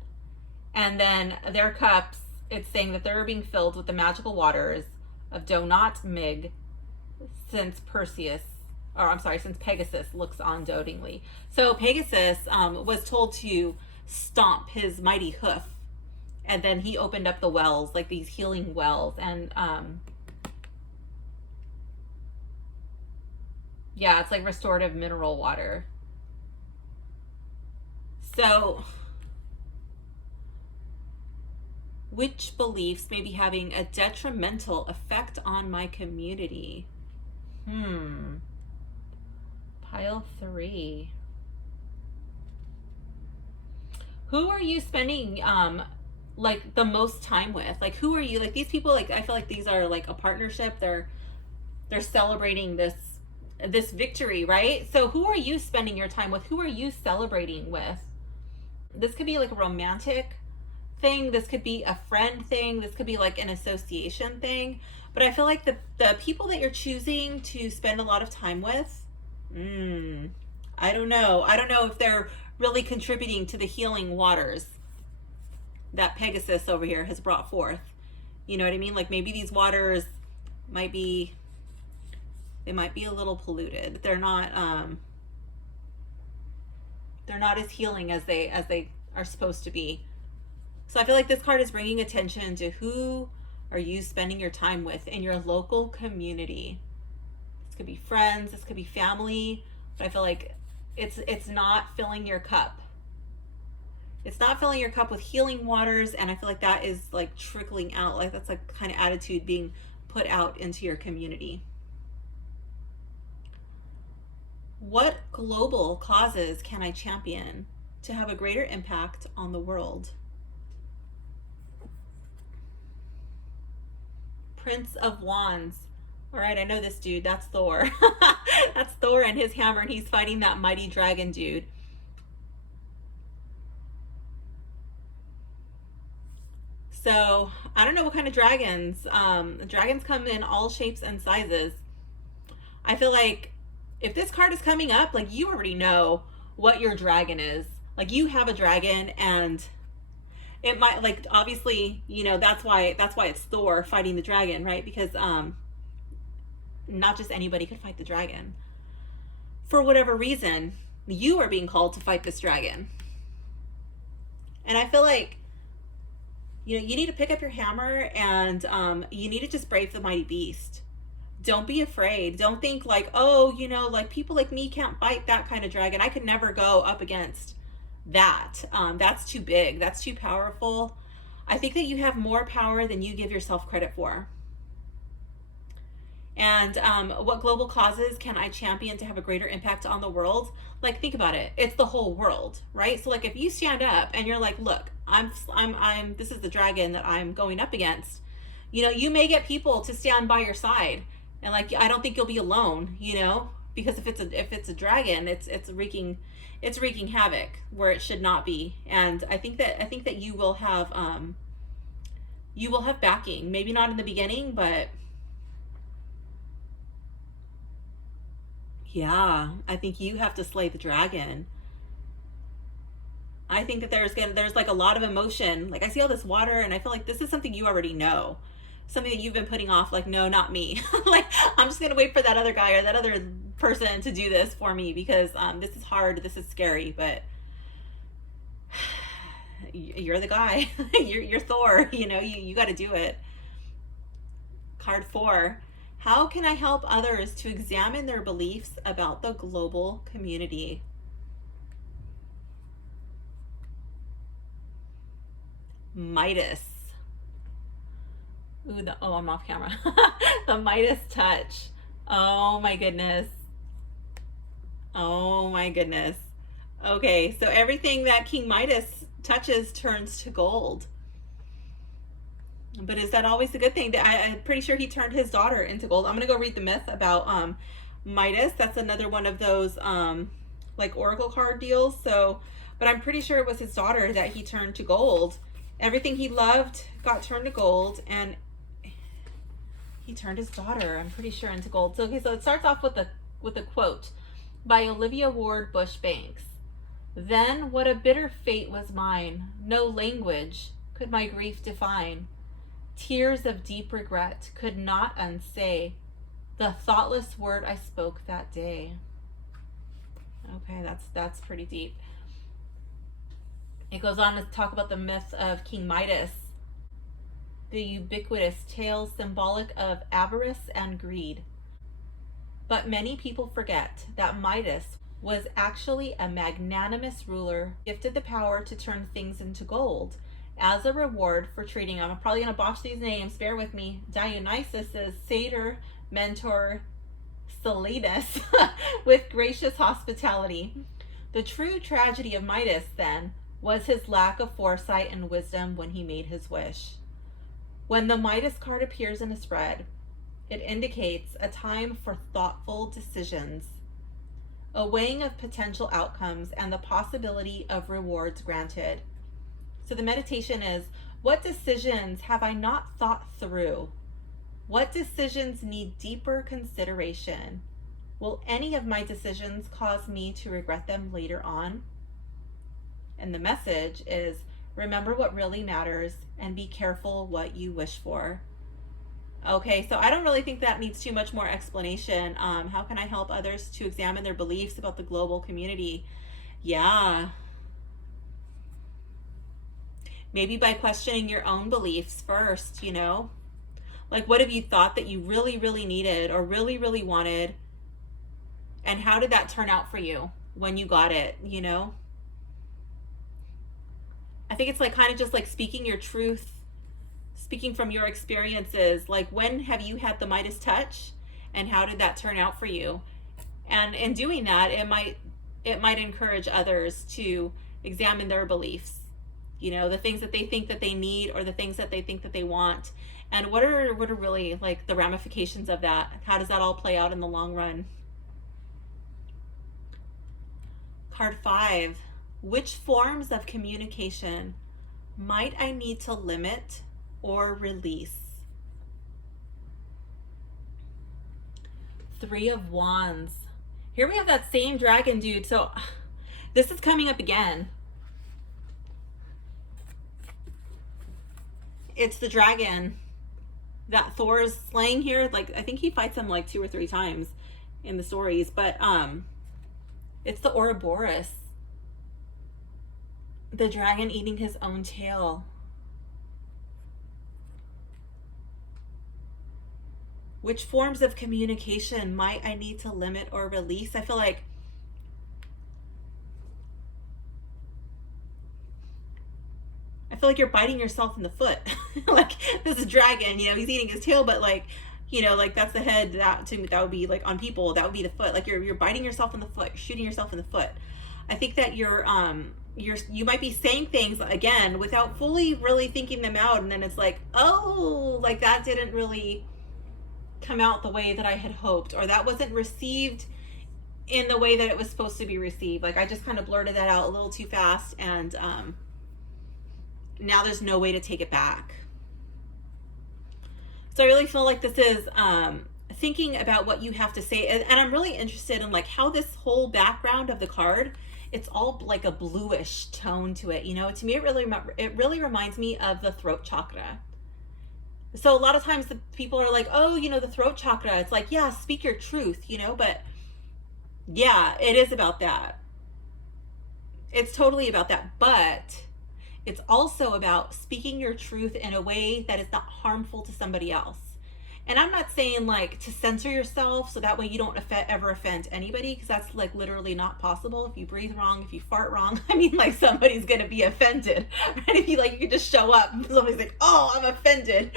And then their cups, it's saying that they're being filled with the magical waters of Donat Mig, since since Pegasus looks on dotingly. So Pegasus was told to stomp his mighty hoof, and then he opened up the wells, like these healing wells, and yeah, it's like restorative mineral water. So, which beliefs may be having a detrimental effect on my community? Pile 3. Who are you spending like the most time with? Like, who are you, like, these people, like, I feel like these are like a partnership. They're celebrating this victory, right? So who are you spending your time with? Who are you celebrating with? This could be like a romantic thing. This could be a friend thing. This could be like an association thing. But I feel like the people that you're choosing to spend a lot of time with, I don't know. I don't know if they're really contributing to the healing waters that Pegasus over here has brought forth. You know what I mean? Like, maybe these waters might be, they might be a little polluted. They're not as healing as they are supposed to be. So I feel like this card is bringing attention to who are you spending your time with in your local community. This could be friends, this could be family, but I feel like it's not filling your cup. It's not filling your cup with healing waters, and I feel like that is like trickling out. Like, that's like kind of attitude being put out into your community. What global causes can I champion to have a greater impact on the world? Prince of Wands. All right, I know this dude. That's Thor. That's Thor and his hammer, and he's fighting that mighty dragon dude. So I don't know what kind of dragons. Dragons come in all shapes and sizes. I feel like if this card is coming up, like, you already know what your dragon is. Like, you have a dragon, and it might, like, obviously, you know, that's why it's Thor fighting the dragon, right? Because not just anybody could fight the dragon. For whatever reason, you are being called to fight this dragon. And I feel like, you know, you need to pick up your hammer, and you need to just brave the mighty beast. Don't be afraid. Don't think like, oh, you know, like, people like me can't fight that kind of dragon. I could never go up against that. That's too big. That's too powerful. I think that you have more power than you give yourself credit for. And what global causes can I champion to have a greater impact on the world? Like, think about it. It's the whole world, right? So, like, if you stand up and you're like, look, this is the dragon that I'm going up against. You know, you may get people to stand by your side, and, like, I don't think you'll be alone. You know, because if it's a dragon, it's wreaking havoc where it should not be. And I think that you will have backing. Maybe not in the beginning, but yeah, I think you have to slay the dragon. I think that there's like a lot of emotion. Like, I see all this water, and I feel like this is something you already know. Something that you've been putting off, like, no, not me. Like, I'm just gonna wait for that other guy or that other person to do this for me, because this is hard, this is scary, but you're the guy. you're Thor, you know, you got to do it. Card 4. How can I help others to examine their beliefs about the global community? Midas. Ooh, I'm off camera. The Midas touch. Oh my goodness. Oh my goodness. Okay, so everything that King Midas touches turns to gold. But is that always a good thing? I'm pretty sure he turned his daughter into gold. I'm gonna go read the myth about Midas. That's another one of those like oracle card deals. So, but I'm pretty sure it was his daughter that he turned to gold. Everything he loved got turned to gold, and he turned his daughter, I'm pretty sure, into gold. So okay, so it starts off with a quote by Olivia Ward Bush Banks. Then what a bitter fate was mine, no language could my grief define. Tears of deep regret could not unsay the thoughtless word I spoke that day. Okay, that's pretty deep. It goes on to talk about the myth of King Midas, the ubiquitous tale symbolic of avarice and greed. But many people forget that Midas was actually a magnanimous ruler, gifted the power to turn things into gold as a reward for treating, I'm probably going to botch these names, bear with me, Dionysus's satyr mentor Silenus with gracious hospitality. The true tragedy of Midas, then, was his lack of foresight and wisdom when he made his wish. When the Midas card appears in a spread, it indicates a time for thoughtful decisions, a weighing of potential outcomes, and the possibility of rewards granted. So the meditation is, what decisions have I not thought through? What decisions need deeper consideration? Will any of my decisions cause me to regret them later on? And the message is, remember what really matters and be careful what you wish for. Okay, so I don't really think that needs too much more explanation. How can I help others to examine their beliefs about the global community? Yeah. Maybe by questioning your own beliefs first, you know? Like, what have you thought that you really, really needed or really, really wanted? And how did that turn out for you when you got it, you know? I think it's like kind of just like speaking your truth, speaking from your experiences. Like, when have you had the Midas touch and how did that turn out for you? And in doing that, it might encourage others to examine their beliefs, you know, the things that they think that they need or the things that they think that they want. And what are really like the ramifications of that? How does that all play out in the long run? Card 5. Which forms of communication might I need to limit or release? 3 of Wands. Here we have that same dragon dude. So this is coming up again. It's the dragon that Thor is slaying here. Like, I think he fights him like 2 or 3 times in the stories, but it's the Ouroboros. The dragon eating his own tail. Which forms of communication might I need to limit or release? I feel like you're biting yourself in the foot. Like, this is dragon, you know, he's eating his tail, but like, you know, like that's the head, that would be like on people, that would be the foot. Like you're biting yourself in the foot, you're shooting yourself in the foot. I think that you might be saying things again without fully really thinking them out, and then it's like, oh, like that didn't really come out the way that I had hoped, or that wasn't received in the way that it was supposed to be received. Like I just kind of blurted that out a little too fast, and now there's no way to take it back. So I really feel like this is thinking about what you have to say, and I'm really interested in like how this whole background of the card, it's all like a bluish tone to it, you know. To me, it really reminds me of the throat chakra. So a lot of times the people are like, oh, you know, the throat chakra, it's like, yeah, speak your truth, you know. But yeah, it is about that. It's totally about that, but it's also about speaking your truth in a way that is not harmful to somebody else. And I'm not saying like to censor yourself so that way you don't ever offend anybody, because that's like literally not possible. If you breathe wrong, if you fart wrong, I mean, like somebody's gonna be offended, right? If you you could just show up and somebody's like, oh, I'm offended.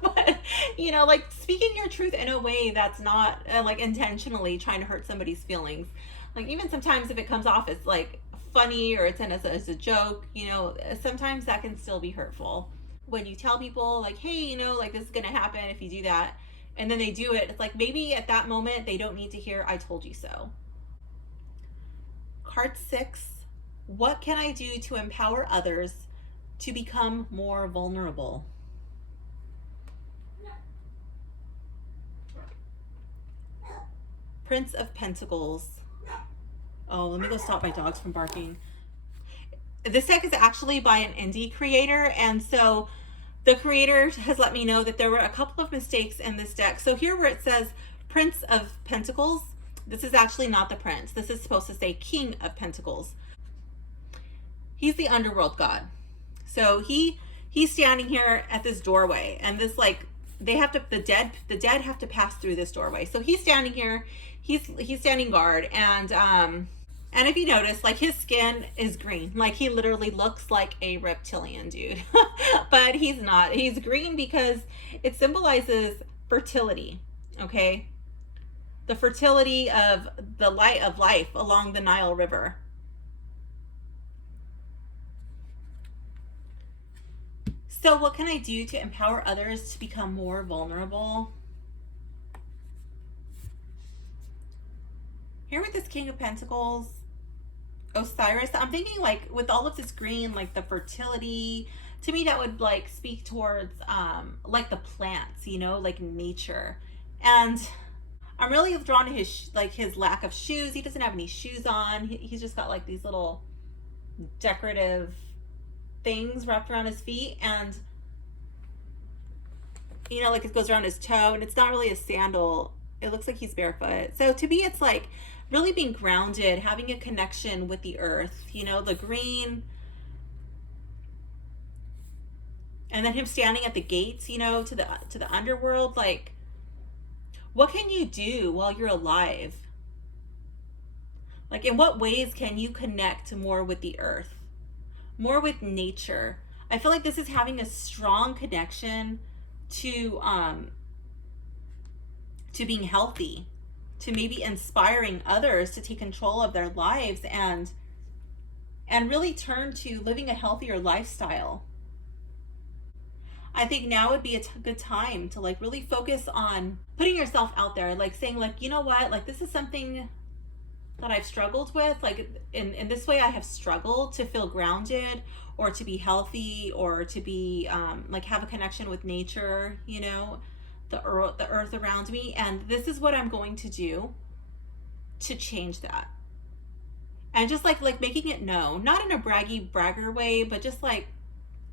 But you know, like speaking your truth in a way that's not like intentionally trying to hurt somebody's feelings. Like even sometimes if it comes off as like funny or it's in as a joke, you know, sometimes that can still be hurtful. When you tell people like, hey, you know, like this is gonna happen if you do that, and then they do it. It's like maybe at that moment they don't need to hear "I told you so." Card 6, what can I do to empower others to become more vulnerable? Prince of Pentacles. Oh, let me go stop my dogs from barking. This deck is actually by an indie creator, and so the creator has let me know that there were a couple of mistakes in this deck. So here where it says Prince of Pentacles, this is actually not the prince. This is supposed to say King of Pentacles. He's the underworld god. So he's standing here at this doorway, and this, like, they have to, the dead have to pass through this doorway. So he's standing here, he's standing guard, and if you notice, like, his skin is green. Like, he literally looks like a reptilian dude. But he's not. He's green because it symbolizes fertility, okay? The fertility of the light of life along the Nile River. So what can I do to empower others to become more vulnerable? Here with this King of Pentacles, Osiris, I'm thinking, like, with all of this green, like the fertility, to me that would, like, speak towards like the plants, you know, like nature. And I'm really drawn to his lack of shoes. He doesn't have any shoes on. He's just got like these little decorative things wrapped around his feet, and you know, like, it goes around his toe, and it's not really a sandal. It looks like he's barefoot. So to me, it's like really being grounded, having a connection with the earth, you know, the green. And then him standing at the gates, you know, to the underworld. Like, what can you do while you're alive? Like, in what ways can you connect more with the earth, more with nature? I feel like this is having a strong connection to being healthy, to maybe inspiring others to take control of their lives and really turn to living a healthier lifestyle. I think now would be a good time to, like, really focus on putting yourself out there, like saying, like, you know what, like, this is something that I've struggled with. Like, in this way I have struggled to feel grounded, or to be healthy, or to be like, have a connection with nature, you know, the earth around me, and this is what I'm going to do to change that. And just like making it known, not in a bragger way, but just like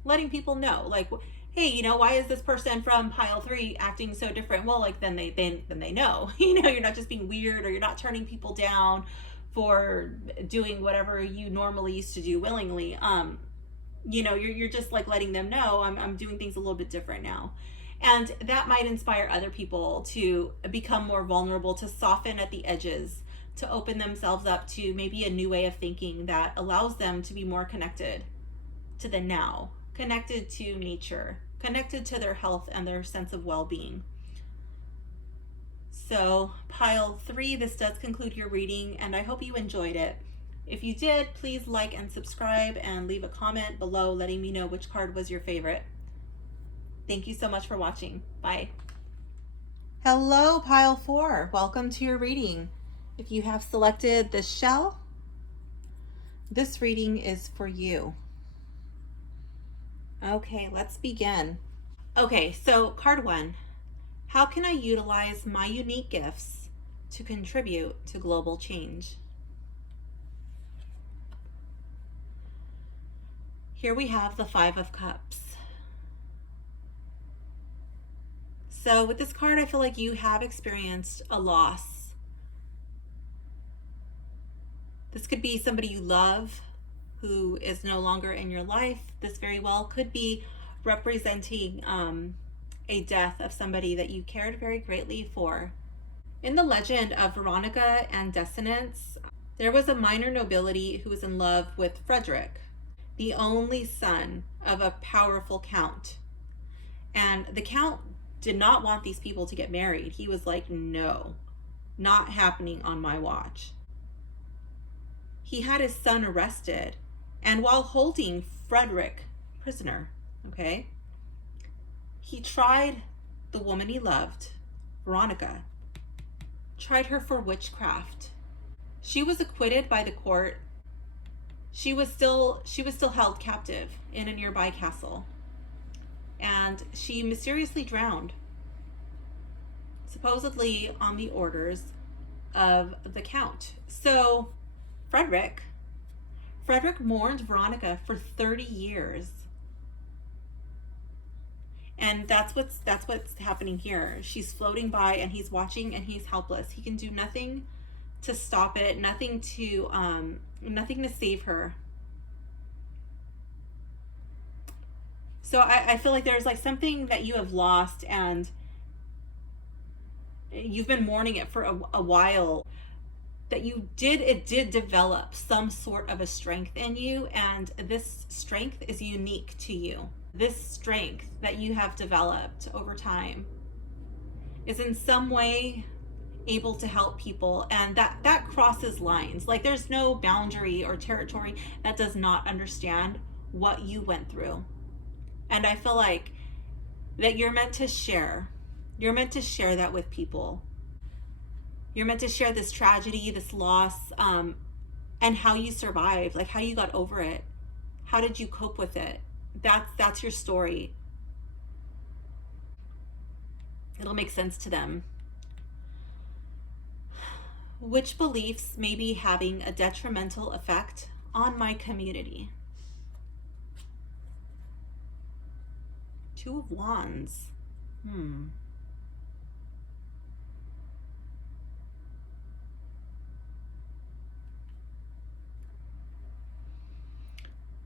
letting people know, like, hey, you know, why is this person from pile 3 acting so different? Well, like, then they know, you know, you're not just being weird, or you're not turning people down for doing whatever you normally used to do willingly. You know, you're just like letting them know, I'm doing things a little bit different now. And that might inspire other people to become more vulnerable, to soften at the edges, to open themselves up to maybe a new way of thinking that allows them to be more connected to the now, connected to nature, connected to their health and their sense of well-being. So pile 3, this does conclude your reading, and I hope you enjoyed it. If you did, please like and subscribe, and leave a comment below letting me know which card was your favorite. Thank you so much for watching. Bye. Hello, pile 4. Welcome to your reading. If you have selected the shell, this reading is for you. Okay, let's begin. Okay, so card 1. How can I utilize my unique gifts to contribute to global change? Here we have the 5 of Cups. So with this card, I feel like you have experienced a loss. This could be somebody you love who is no longer in your life. This very well could be representing a death of somebody that you cared very greatly for. In the legend of Veronica and Descendants, there was a minor nobility who was in love with Frederick, the only son of a powerful count. And the count did not want these people to get married. He was like, no, not happening on my watch. He had his son arrested, and while holding Frederick prisoner, okay, he tried the woman he loved Veronica, tried her for witchcraft. She was acquitted by the court. She was still held captive in a nearby castle, and she mysteriously drowned, supposedly on the orders of the count. So Frederick mourned Veronica for 30 years. And that's what's happening here. She's floating by and he's watching and he's helpless. He can do nothing to stop it, nothing to save her. So I feel like there's like something that you have lost and you've been mourning it for a while, that it did develop some sort of a strength in you, and this strength is unique to you. This strength that you have developed over time is in some way able to help people, and that crosses lines. Like there's no boundary or territory that does not understand what you went through. And I feel like that you're meant to share that with people. You're meant to share this tragedy, this loss, and how you survived, like how you got over it. How did you cope with it? That's your story. It'll make sense to them. Which beliefs may be having a detrimental effect on my community? Two of Wands.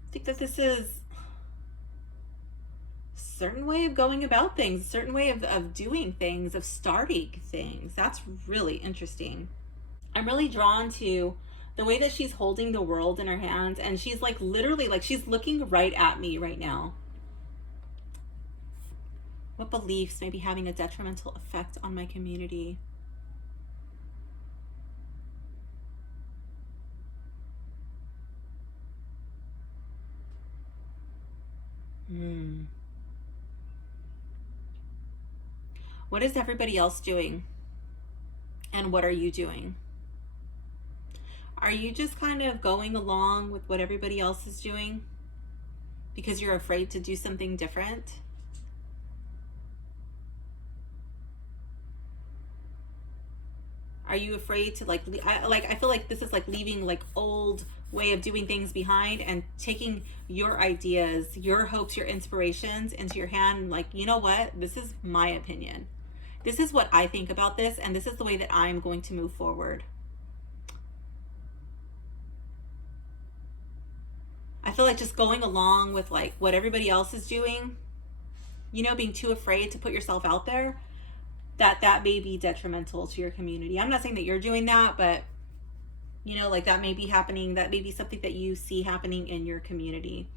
I think that this is a certain way of going about things, a certain way of doing things, of starting things. That's really interesting. I'm really drawn to the way that she's holding the world in her hands, and she's like literally like she's looking right at me right now. What beliefs may be having a detrimental effect on my community? What is everybody else doing? And what are you doing? Are you just kind of going along with what everybody else is doing because you're afraid to do something different? Are you afraid to I feel like this is like leaving like old way of doing things behind and taking your ideas, your hopes, your inspirations into your hand, and like, you know what? This is my opinion. This is what I think about this, and this is the way that I'm going to move forward. I feel like just going along with like what everybody else is doing, you know, being too afraid to put yourself out there, that may be detrimental to your community. I'm not saying that you're doing that, but you know, like that may be happening. That may be something that you see happening in your community.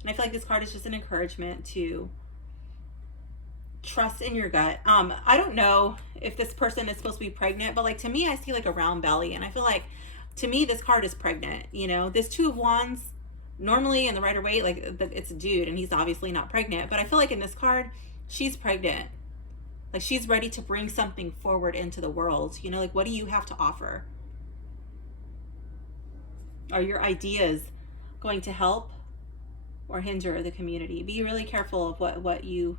And I feel like this card is just an encouragement to trust in your gut. I don't know if this person is supposed to be pregnant, but like to me, I see like a round belly, and I feel like to me, this card is pregnant. You know, this Two of Wands, normally in the Rider-Waite, like it's a dude and he's obviously not pregnant, but I feel like in this card, she's pregnant. Like she's ready to bring something forward into the world. You know, like what do you have to offer? Are your ideas going to help or hinder the community? Be really careful of what you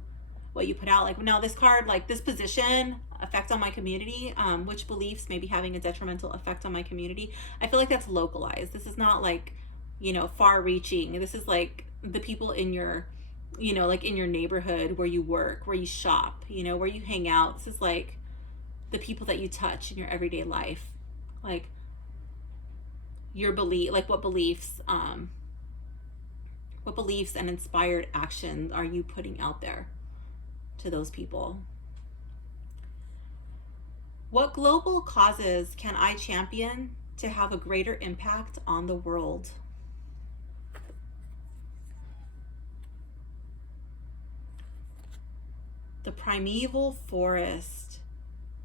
put out. Like now this card, like this position, effect on my community, which beliefs may be having a detrimental effect on my community. I feel like that's localized. This is not like, you know, far reaching. This is like the people in your, you know, like in your neighborhood, where you work, where you shop, you know, where you hang out. This is like the people that you touch in your everyday life. Like your belief, like what beliefs and inspired actions are you putting out there to those people? What global causes can I champion to have a greater impact on the world? The primeval forest.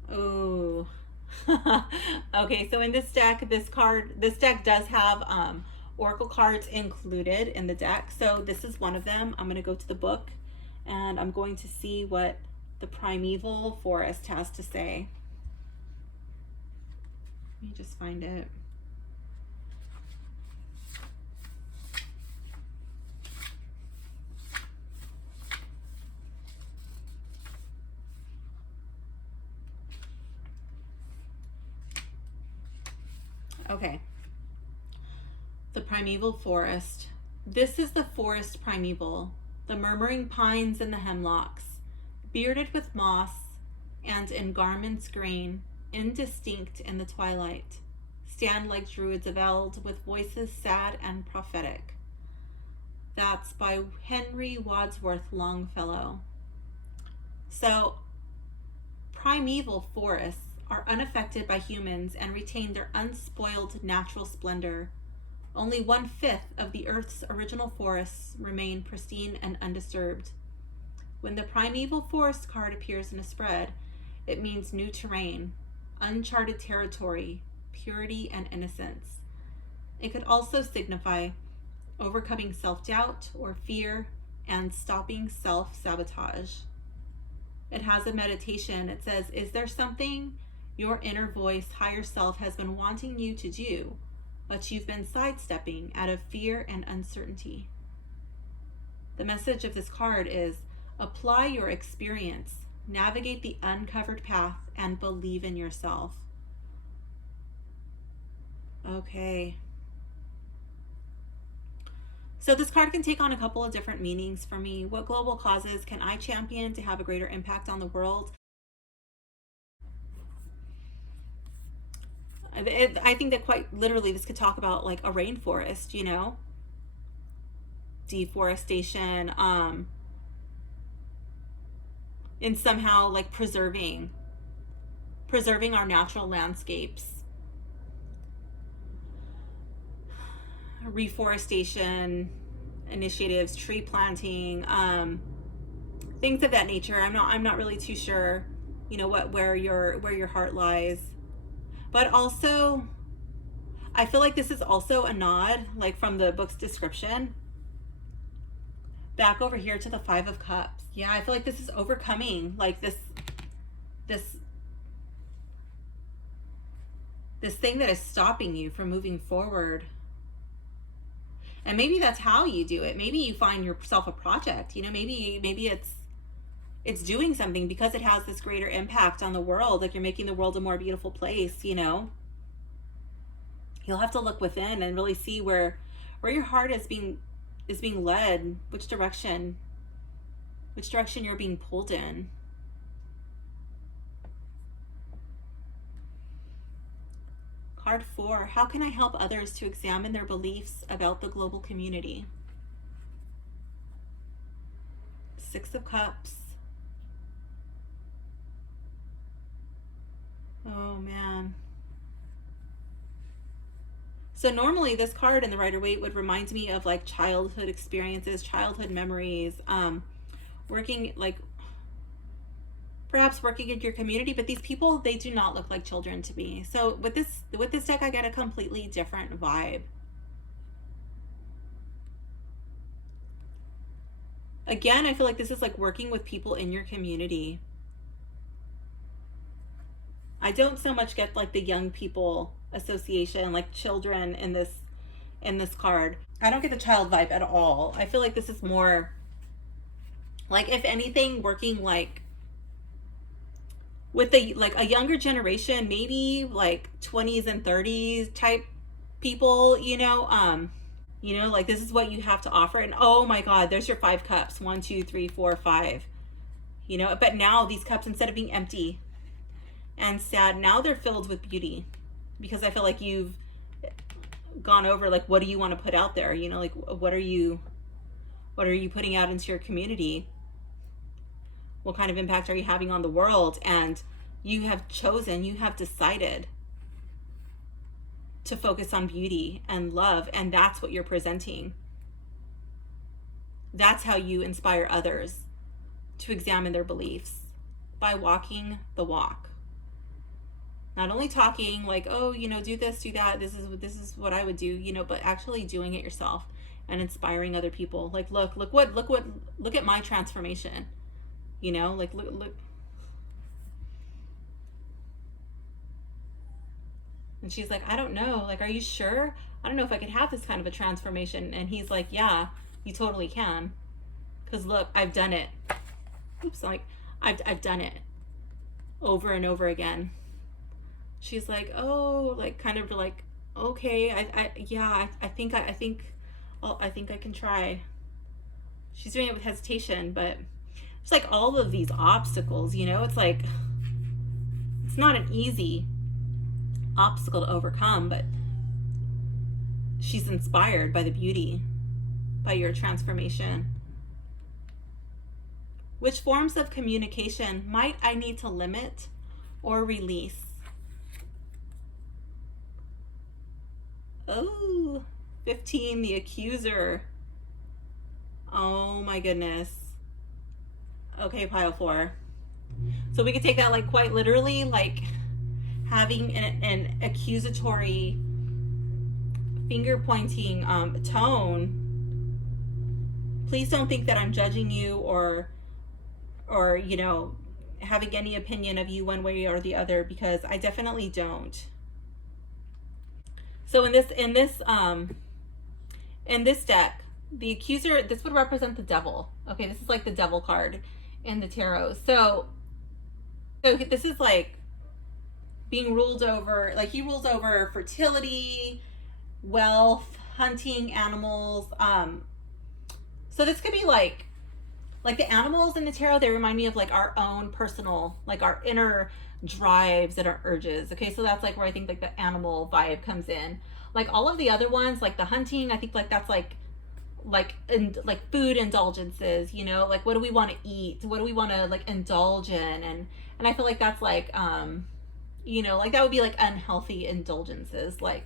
Oh. Okay, so in this deck, this deck does have oracle cards included in the deck. So this is one of them. I'm going to go to the book and I'm going to see what the primeval forest has to say. Let me just find it. Okay. The primeval forest. This is the forest primeval, the murmuring pines and the hemlocks, bearded with moss and in garments green, indistinct in the twilight, stand like druids of eld with voices sad and prophetic. That's by Henry Wadsworth Longfellow. So, primeval forests are unaffected by humans and retain their unspoiled natural splendor. Only 1/5 of the Earth's original forests remain pristine and undisturbed. When the primeval forest card appears in a spread, it means new terrain, uncharted territory, purity and innocence. It could also signify overcoming self-doubt or fear and stopping self-sabotage. It has a meditation. It says, is there something your inner voice, higher self, has been wanting you to do, but you've been sidestepping out of fear and uncertainty? The message of this card is, apply your experience, navigate the uncovered path, and believe in yourself. Okay. So this card can take on a couple of different meanings for me. What global causes can I champion to have a greater impact on the world? I think that quite literally this could talk about like a rainforest, you know, deforestation, and somehow like preserving our natural landscapes, reforestation initiatives, tree planting, things of that nature. I'm not really too sure, you know, where your heart lies. But also, I feel like this is also a nod, like from the book's description, back over here to the 5 of Cups. Yeah, I feel like this is overcoming like this thing that is stopping you from moving forward. And maybe that's how you do it. Maybe you find yourself a project, you know, maybe it's doing something because it has this greater impact on the world. Like you're making the world a more beautiful place, you know. You'll have to look within and really see where your heart is being led, which direction you're being pulled in. Card 4, how can I help others to examine their beliefs about the global community? 6 of Cups. Oh man. So normally this card in the Rider-Waite would remind me of like childhood experiences, childhood memories, working like perhaps working in your community, but these people, they do not look like children to me. So with this deck, I get a completely different vibe. Again, I feel like this is like working with people in your community. I don't so much get like the young people association, like children in this card. I don't get the child vibe at all. I feel like this is more like, if anything, working like with a younger generation, maybe like 20s and 30s type people, you know, like this is what you have to offer. And oh my God, there's your 5 cups, 1, 2, 3, 4, 5, you know, but now these cups, instead of being empty and sad, now they're filled with beauty, because I feel like you've gone over like, what do you want to put out there? You know, like what are you putting out into your community? What kind of impact are you having on the world? And you have decided to focus on beauty and love, and that's what you're presenting. That's how you inspire others to examine their beliefs, by walking the walk. Not only talking like, oh, you know, do this, do that, this is what I would do, you know, but actually doing it yourself and inspiring other people. Like, look at my transformation. You know, like look And she's like, I don't know. Like, are you sure? I don't know if I could have this kind of a transformation. And he's like, yeah, you totally can. Because look, I've done it. Oops, like, I've done it over and over again. She's like, oh, like, kind of like, okay, I think I can try. She's doing it with hesitation, but it's like all of these obstacles, you know, it's like, it's not an easy obstacle to overcome, but she's inspired by the beauty, by your transformation. Which forms of communication might I need to limit or release? Oh, 15, the accuser. Oh my goodness. Okay, pile 4. So we could take that like quite literally, like having an accusatory finger pointing tone. Please don't think that I'm judging you or you know, having any opinion of you one way or the other, because I definitely don't. So in this deck, the accuser, this would represent the devil. Okay, this is like the devil card in the tarot. So this is like being ruled over, like he rules over fertility, wealth, hunting, animals. So this could be like the animals in the tarot, they remind me of like our own personal, like our inner drives and our urges. Okay, so that's like where I think like the animal vibe comes in. Like all of the other ones, like the hunting, I think like that's like food indulgences, you know, like what do we want to eat, what do we want to like indulge in, and I feel like that's like you know, like that would be like unhealthy indulgences, like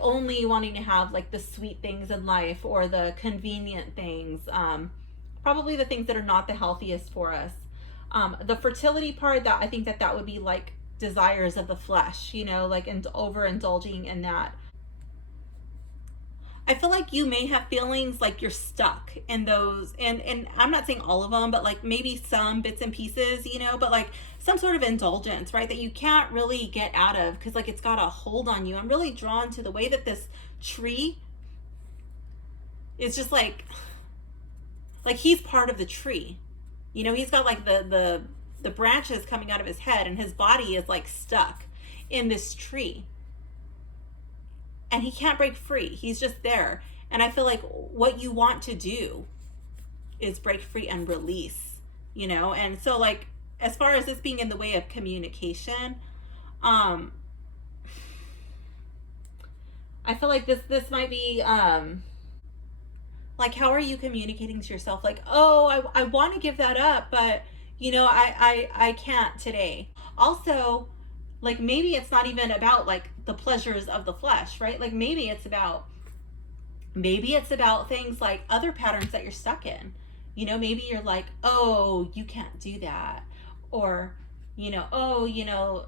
only wanting to have like the sweet things in life or the convenient things, probably the things that are not the healthiest for us. The fertility part, that I think that would be like desires of the flesh, you know, like overindulging in that. I feel like you may have feelings like you're stuck in those, and I'm not saying all of them, but like maybe some bits and pieces, you know, but like some sort of indulgence, right, that you can't really get out of because like it's got a hold on you. I'm really drawn to the way that this tree is just like he's part of the tree, you know, he's got like the branches coming out of his head and his body is like stuck in this tree. And he can't break free. He's just there. And I feel like what you want to do is break free and release, you know? And so like, as far as this being in the way of communication, I feel like this might be, like, how are you communicating to yourself? Like, oh, I want to give that up, but you know, I can't today. Also, like maybe it's not even about like the pleasures of the flesh, right? Like maybe it's about things like other patterns that you're stuck in. You know, maybe you're like, oh, you can't do that, or you know, oh, you know,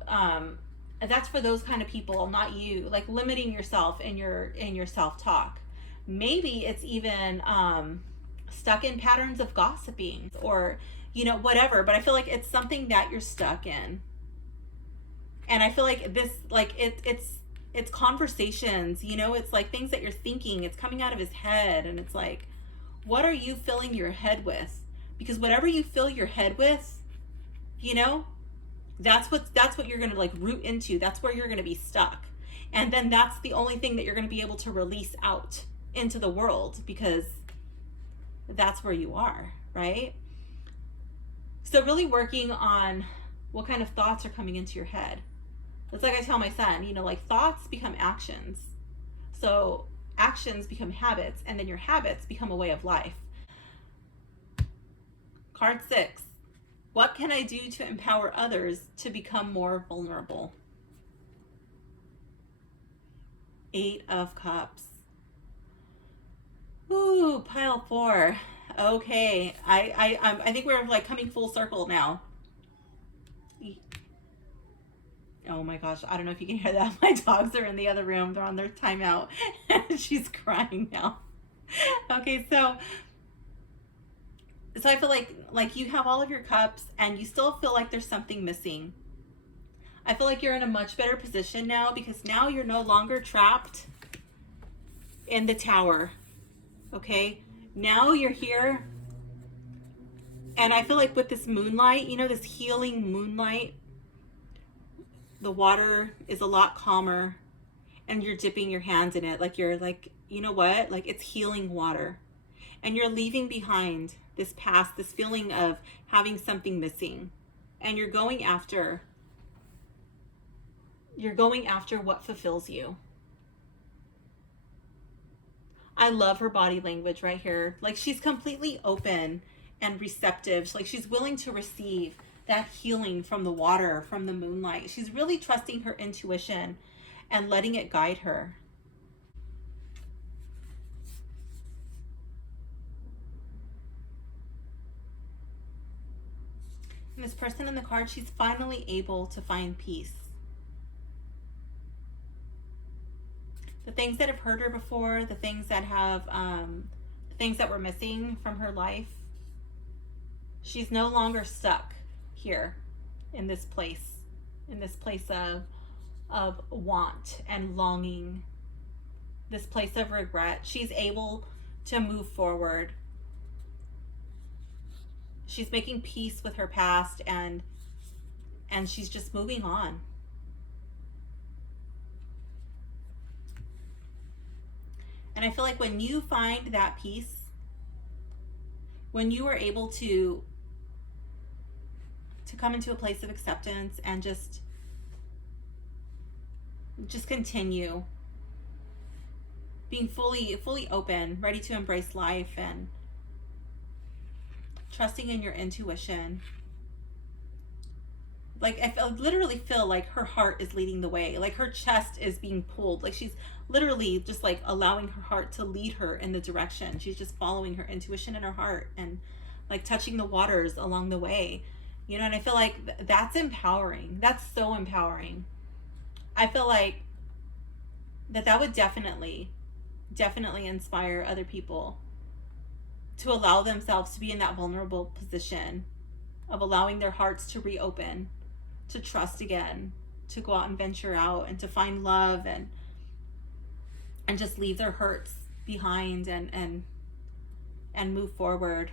that's for those kind of people, not you. Like limiting yourself in your self-talk. Maybe it's even stuck in patterns of gossiping or you know, whatever. But I feel like it's something that you're stuck in. And I feel like this, like it's conversations, you know, it's like things that you're thinking, it's coming out of his head, and it's like, what are you filling your head with? Because whatever you fill your head with, you know, that's what you're gonna like root into. That's where you're gonna be stuck, and then that's the only thing that you're gonna be able to release out into the world, because that's where you are, right? So really working on what kind of thoughts are coming into your head. It's like I tell my son, you know, like thoughts become actions. So actions become habits, and then your habits become a way of life. Card 6. What can I do to empower others to become more vulnerable? 8 of Cups. Ooh, pile 4. Okay, I think we're like coming full circle now. Oh my gosh, I don't know if you can hear that. My dogs are in the other room. They're on their timeout. She's crying now. Okay, so I feel like you have all of your cups and you still feel like there's something missing. I feel like you're in a much better position now, because now you're no longer trapped in the tower. Okay? Now you're here. And I feel like with this moonlight, you know, this healing moonlight, the water is a lot calmer, and you're dipping your hands in it. Like you're like, you know what? Like it's healing water. And you're leaving behind this past, this feeling of having something missing. And you're going after what fulfills you. I love her body language right here. Like she's completely open and receptive. Like she's willing to receive that healing from the water, from the moonlight. She's really trusting her intuition and letting it guide her. And this person in the card, she's finally able to find peace. The things that have hurt her before, the things that were missing from her life, she's no longer stuck here in this place of want and longing, this place of regret. She's able to move forward. She's making peace with her past, and she's just moving on. And I feel like when you find that peace, when you are able to come into a place of acceptance and just continue being fully open, ready to embrace life, and trusting in your intuition. Like I literally feel like her heart is leading the way. Like her chest is being pulled. Like she's literally just like allowing her heart to lead her in the direction. She's just following her intuition and her heart, and like touching the waters along the way. You know, and I feel like that's empowering. That's so empowering. I feel like that would definitely inspire other people to allow themselves to be in that vulnerable position of allowing their hearts to reopen, to trust again, to go out and venture out, and to find love, and just leave their hurts behind, and move forward.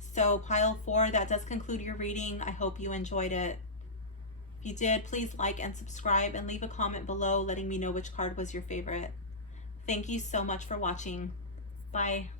So pile 4, that does conclude your reading. I hope you enjoyed it. If you did, please like and subscribe, and leave a comment below letting me know which card was your favorite. Thank you so much for watching. Bye.